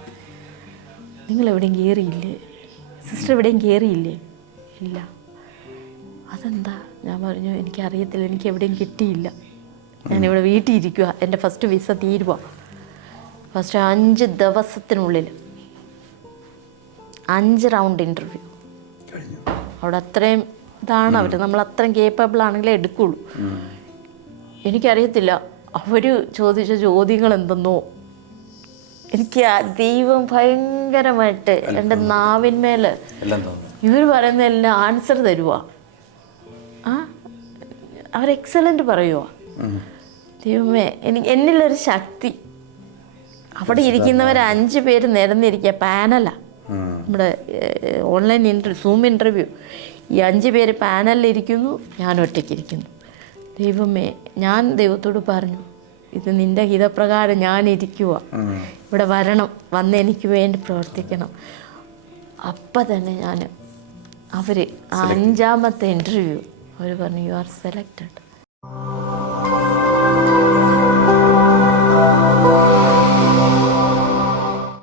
നിങ്ങളെവിടെയും കയറിയില്ലേ, സിസ്റ്റർ എവിടെയും കയറിയില്ലേ? ഇല്ല. അതെന്താ? ഞാൻ പറഞ്ഞു, എനിക്കറിയത്തില്ല, എനിക്ക് എവിടെയും കിട്ടിയില്ല, ഞാനിവിടെ വീട്ടിൽ ഇരിക്കുക, എൻ്റെ ഫസ്റ്റ് വിസ തീരുക. ഫസ്റ്റ് 5 ദിവസത്തിനുള്ളിൽ 5 റൗണ്ട് ഇൻ്റർവ്യൂ. അവിടെ അത്രയും ഇതാണ് അവർ, നമ്മൾ അത്രയും കേപ്പബിൾ ആണെങ്കിലേ എടുക്കുള്ളൂ. എനിക്കറിയത്തില്ല അവർ ചോദിച്ച ചോദ്യങ്ങൾ എന്തെന്നോ. എനിക്ക് ദൈവം ഭയങ്കരമായിട്ട് എൻ്റെ നാവിന്മേൽ ഇവർ പറയുന്നതെല്ലാം ആൻസർ തരുക. അവർ എക്സലൻ്റ് പറയുക. ദൈവമേ, എന്നിലൊരു ശക്തി. അവിടെ ഇരിക്കുന്നവർ 5 പേര് നിരന്നിരിക്കുക, പാനലാണ്, നമ്മുടെ ഓൺലൈൻ സൂം ഇൻ്റർവ്യൂ. ഈ 5 പേര് പാനലിലിരിക്കുന്നു, ഞാൻ ഒറ്റയ്ക്കിരിക്കുന്നു. ദൈവമേ, ഞാൻ ദൈവത്തോട് പറഞ്ഞു, ഇത് നിൻ്റെ ഹിതപ്രകാരം ഞാനിരിക്കുക, ഇവിടെ വരണം, വന്ന് എനിക്ക് വേണ്ടി പ്രവർത്തിക്കണം. അപ്പം തന്നെ അവർ 5ാമത്തെ ഇൻ്റർവ്യൂ അവർ പറഞ്ഞു, യു ആർ സെലക്റ്റഡ്.